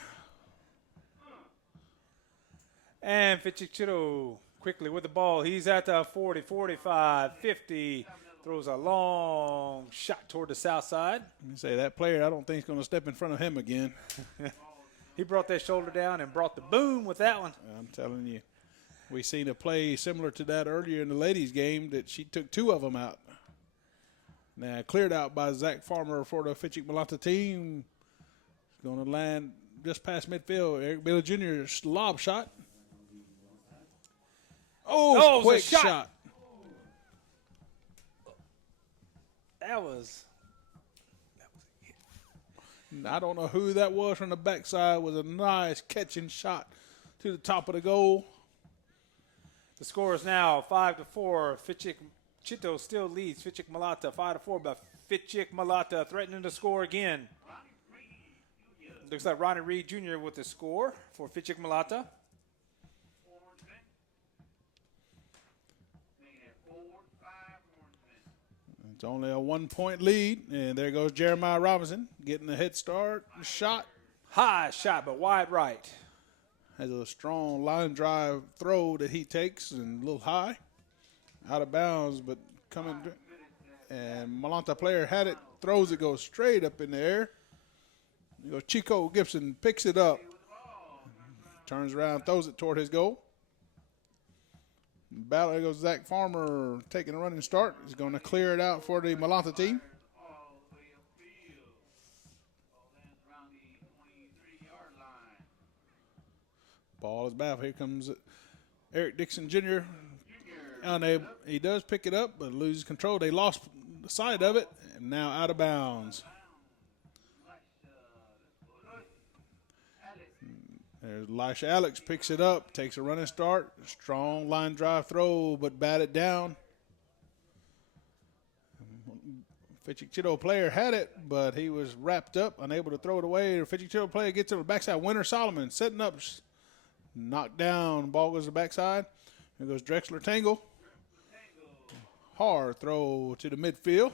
And Fichik Cito quickly with the ball. He's at the 40, 45, 50, Throws a long shot toward the south side. You say that player, I don't think is going to step in front of him again. He brought that shoulder down and brought the boom with that one. I'm telling you. We seen a play similar to that earlier in the ladies' game that she took 2 of them out. Now, cleared out by Zach Farmer for the Fichik Malata team. It's going to land just past midfield. Eric Bailey Jr.'s lob shot. Oh, quick shot. That was I don't know who that was from the backside. It was a nice catching shot to the top of the goal. The score is now 5-4. Cito still leads Fichik Malata 5-4, but Fichik Malata threatening to score again. Looks like Ronnie Reed Jr. with the score for Fichik Malata. It's only a 1-point lead, and there goes Jeremiah Robinson getting a head start. Shot. High shot, but wide right. Has a strong line drive throw that he takes and a little high. Out of bounds, but coming. And Malata player had it, throws it, goes straight up in the air. You go, Chico Gibson picks it up, turns around, throws it toward his goal. There goes Zach Farmer taking a running start. He's going to clear it out for the Malata team. Ball is back. Here comes Eric Dixon Jr. Unable. He does pick it up, but loses control. They lost sight of it, and now out of bounds. There's Elisha Alex picks it up, takes a running start. Strong line drive throw, but batted down. Fichik Cito player had it, but he was wrapped up, unable to throw it away. The Fichik Cito player gets to the backside. Winter Solomon setting up, knocked down. Ball goes to the backside. Here goes Drexler Tangle. Hard throw to the midfield.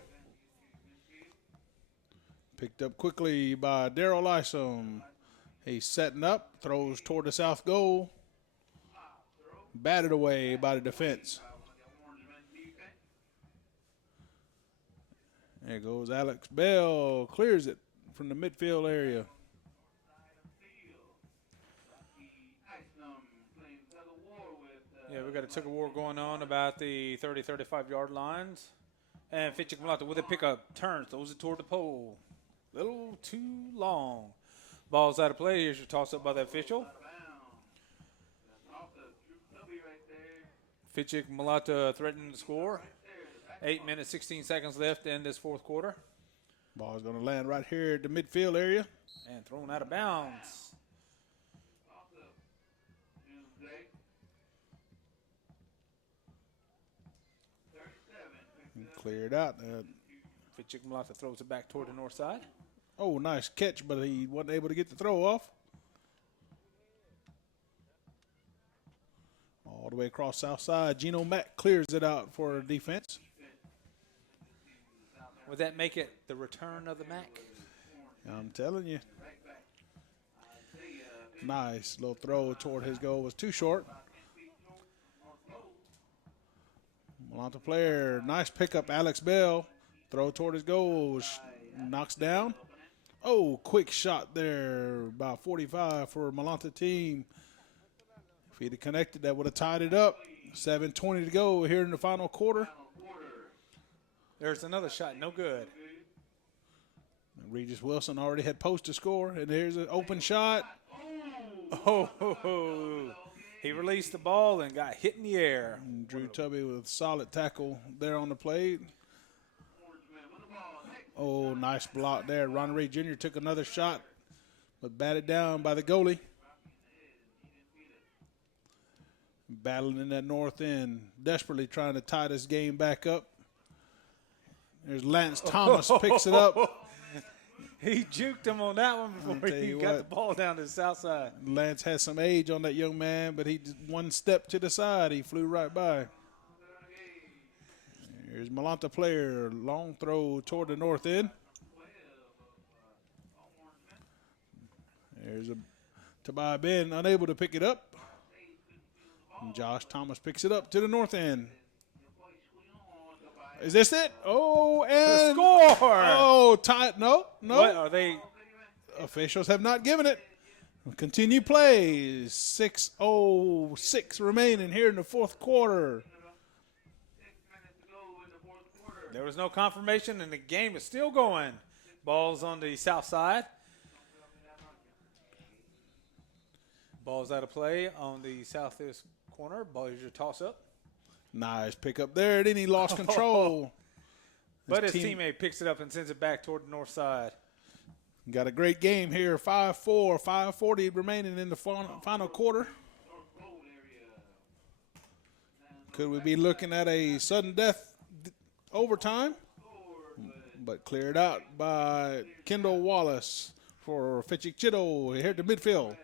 Picked up quickly by Daryl Isom. He's setting up, throws toward the south goal. Batted away by the defense. There goes Alex Bell, clears it from the midfield area. Yeah, we got a tug of war going on about the 30, 35-yard lines. And Fichik Malata with a pickup, turns, throws it toward the pole. Little too long. Ball's out of play. Here's your toss-up by the official. Fichik Malata threatening to score. 8 minutes, 16 seconds left in this fourth quarter. Ball's going to land right here at the midfield area. And thrown out of bounds. Cleared out. Fichik Malata throws it back toward the north side. Oh, nice catch, but he wasn't able to get the throw off. All the way across south side. Gino Mack clears it out for defense. Would that make it the return of the Mac? I'm telling you. Nice little throw toward his goal. Was too short. Malata player, nice pickup, Alex Bell. Throw toward his goal, knocks down. Oh, quick shot there, about 45 for Malata team. If he'd have connected, that would have tied it up. 7:20 to go here in the final quarter. There's another shot, no good. Regis Wilson already had post to score, and there's an open shot. Oh, he released the ball and got hit in the air. And Drew Tubby with a solid tackle there on the plate. Oh, nice block there. Ron Ray Jr. took another shot, but batted down by the goalie. Battling in that north end, desperately trying to tie this game back up. There's Lance Thomas, picks it up. He juked him on that one before he got the ball down to the south side. Lance has some age on that young man, but he just one step to the side, he flew right by. Here's Malata player, long throw toward the north end. There's a Tobiah Ben unable to pick it up. And Josh Thomas picks it up to the north end. Is this it? Oh, and Score! oh, tie. No. What are they? Officials have not given it. Continue play. 6:06 remaining here in the fourth quarter. 6 minutes to go in the fourth quarter. There was no confirmation, and the game is still going. Ball's on the south side. Ball's out of play on the southeast corner. Ball is your toss up. Nice pick up there, and then he lost control. But his teammate picks it up and sends it back toward the north side. Got a great game here. 5-4, 5:40 remaining in the final quarter. Could we be looking at a sudden death overtime? But cleared out by Kendall Wallace for Fichik Cito here to midfield.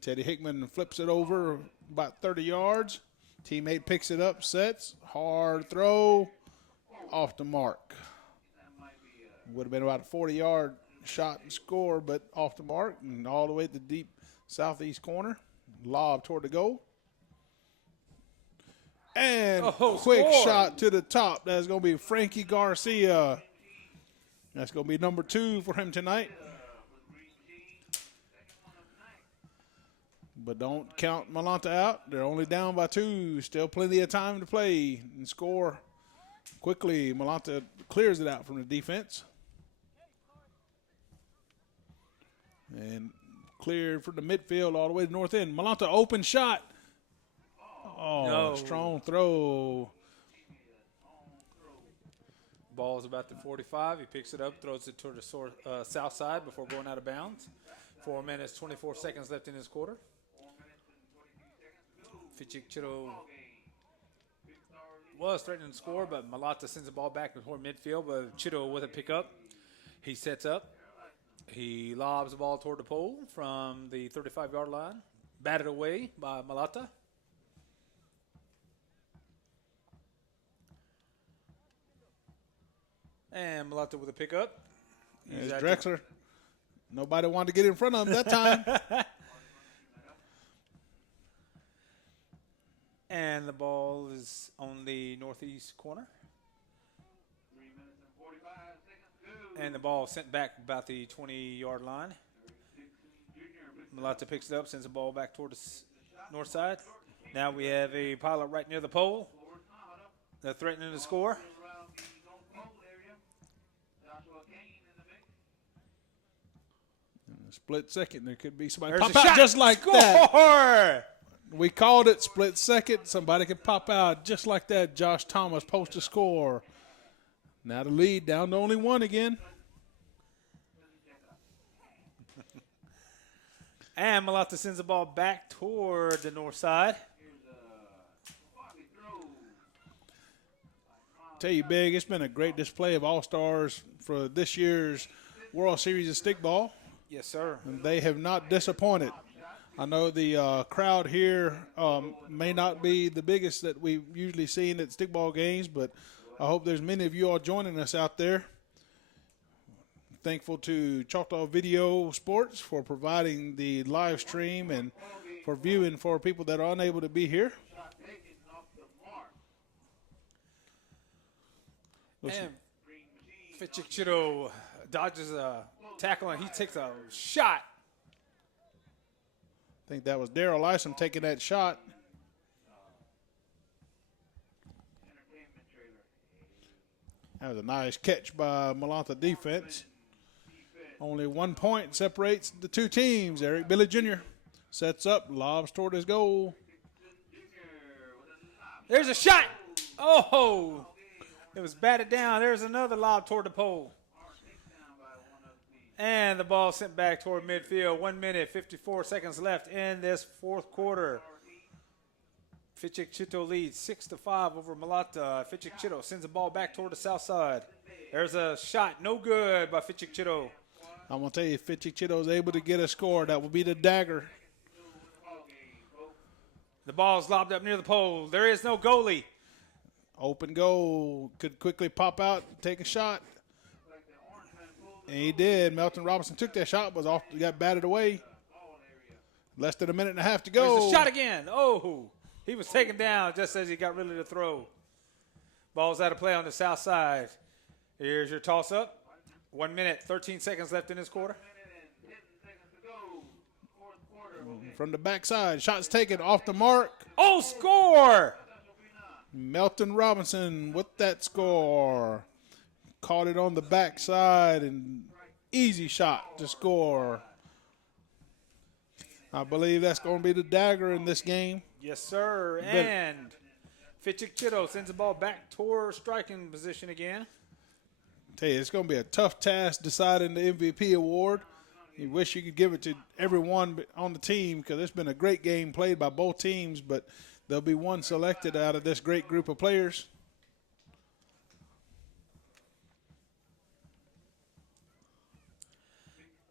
Teddy Hickman flips it over about 30 yards. Teammate picks it up, sets, hard throw, off the mark. Would have been about a 40-yard shot and score, but off the mark and all the way to the deep southeast corner. Lob toward the goal. And quick score. shot to the top. That's going to be Frankie Garcia. That's going to be number 2 for him tonight. But don't count Malata out. They're only down by 2. Still plenty of time to play and score quickly. Malata clears it out from the defense. And cleared from the midfield all the way to the north end. Malata open shot. Oh, No. Strong throw. Ball's about the 45. He picks it up, throws it toward the south side before going out of bounds. 4 minutes, 24 seconds left in this quarter. Fichik Cito was threatening to score, but Malata sends the ball back toward midfield, but Cito with a pickup. He sets up. He lobs the ball toward the pole from the 35-yard line. Batted away by Malata. And Malata with a pickup. There's Drexler. Nobody wanted to get in front of him that time. And the ball is on the northeast corner. 3 minutes and 45 seconds to go. And the ball sent back about the 20-yard line. Malata picks it up, sends the ball back toward the north side. Now we have a pilot right near the pole. They're threatening to score. Around the north pole area. Joshua Kane in the mix. In a split second, there could be somebody There's pop a out shot. just like Score! that. We called it split second. Somebody could pop out just like that. Josh Thomas post a score. Now the lead down to only 1 again. And Malata sends the ball back toward the north side. Tell you, Big, it's been a great display of all-stars for this year's World Series of Stickball. Yes, sir. And they have not disappointed. I know the crowd here may not be the biggest that we've usually seen at stickball games, but I hope there's many of you all joining us out there. Thankful to Choctaw Video Sports for providing the live stream and for viewing for people that are unable to be here. And Fichik Cito dodges a tackle, and he takes a shot. I think that was Daryl Lysom taking that shot. That was a nice catch by Malata defense. Only 1 point separates the two teams. Eric Billy Jr. sets up, lobs toward his goal. There's a shot. Oh, it was batted down. There's another lob toward the pole. And the ball sent back toward midfield. 1 minute, 54 seconds left in this fourth quarter. Fichik Cito leads 6-5 over Malata. Fichik Cito sends the ball back toward the south side. There's a shot, no good by Fichik Cito. I'm going to tell you, if Fichik Cito is able to get a score, that will be the dagger. The ball's lobbed up near the pole. There is no goalie. Open goal. Could quickly pop out, take a shot. And he did. Melton Robinson took that shot, was off, got batted away. Less than a minute and a half to go. There's a shot again. Oh, he was taken down just as he got ready to throw. Ball's out of play on the south side. Here's your toss-up. 1 minute, 13 seconds left in this quarter. Minute and 10 seconds to go. Fourth quarter. From the backside, shots taken off the mark. Oh, score! Melton Robinson with that score. Caught it on the backside and easy shot to score. I believe that's going to be the dagger in this game. Yes, sir. And Fichik Cito sends the ball back toward striking position again. Tell you, it's going to be a tough task deciding the MVP award. You wish you could give it to everyone on the team because it's been a great game played by both teams, but there'll be one selected out of this great group of players.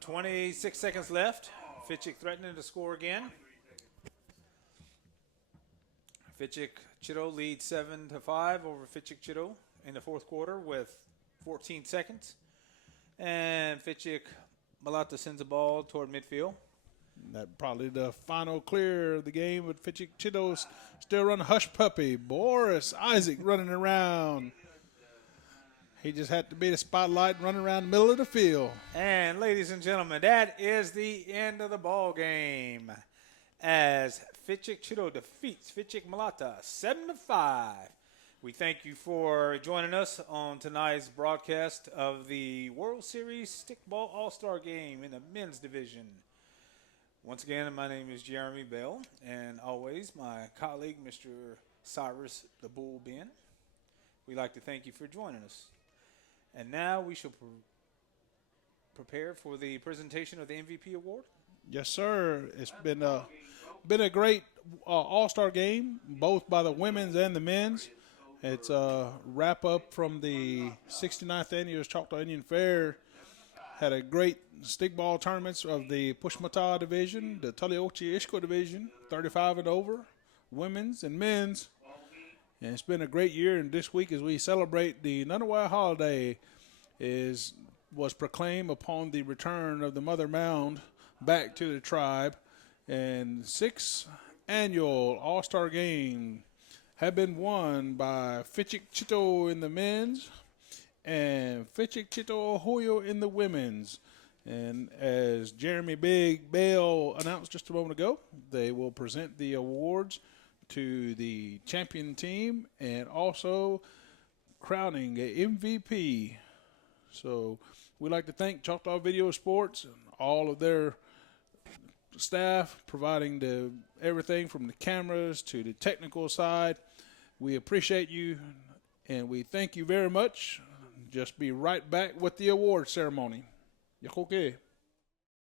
.26 seconds left. Fichik threatening to score again. Fichik Cito leads 7-5 over Fichik Cito in the fourth quarter with 14 seconds. And Fichik Malata sends the ball toward midfield. That probably the final clear of the game, but Fichik Cito's still running hush puppy. Boris Isaac running around. He just had to be the spotlight and run around the middle of the field. And ladies and gentlemen, that is the end of the ball game as Fichik Cito defeats Fichik Malata 7-5. We thank you for joining us on tonight's broadcast of the World Series Stickball All-Star Game in the men's division. Once again, my name is Jeremy Bell, and always my colleague, Mr. Cyrus the Bull Ben. We'd like to thank you for joining us. And now we shall prepare for the presentation of the MVP award. Yes, sir. It's been a great all-star game, both by the women's and the men's. It's a wrap-up from the 69th Annual Choctaw Indian Fair. Had a great stickball tournaments of the Pushmata division, the Tuliochi Ishko division, 35 and over, women's and men's. And it's been a great year, and this week as we celebrate the Ngunnawai holiday was proclaimed upon the return of the Mother Mound back to the tribe. And 6th annual All-Star Game have been won by Fichik Cito in the men's and Fichik Cito Ohoyo in the women's. And as Jeremy Big Bell announced just a moment ago, they will present the awards to the champion team and also crowning a MVP. So we'd like to thank Choctaw Video Sports and all of their staff providing everything from the cameras to the technical side. We appreciate you and we thank you very much. Just be right back with the award ceremony. Yahoke.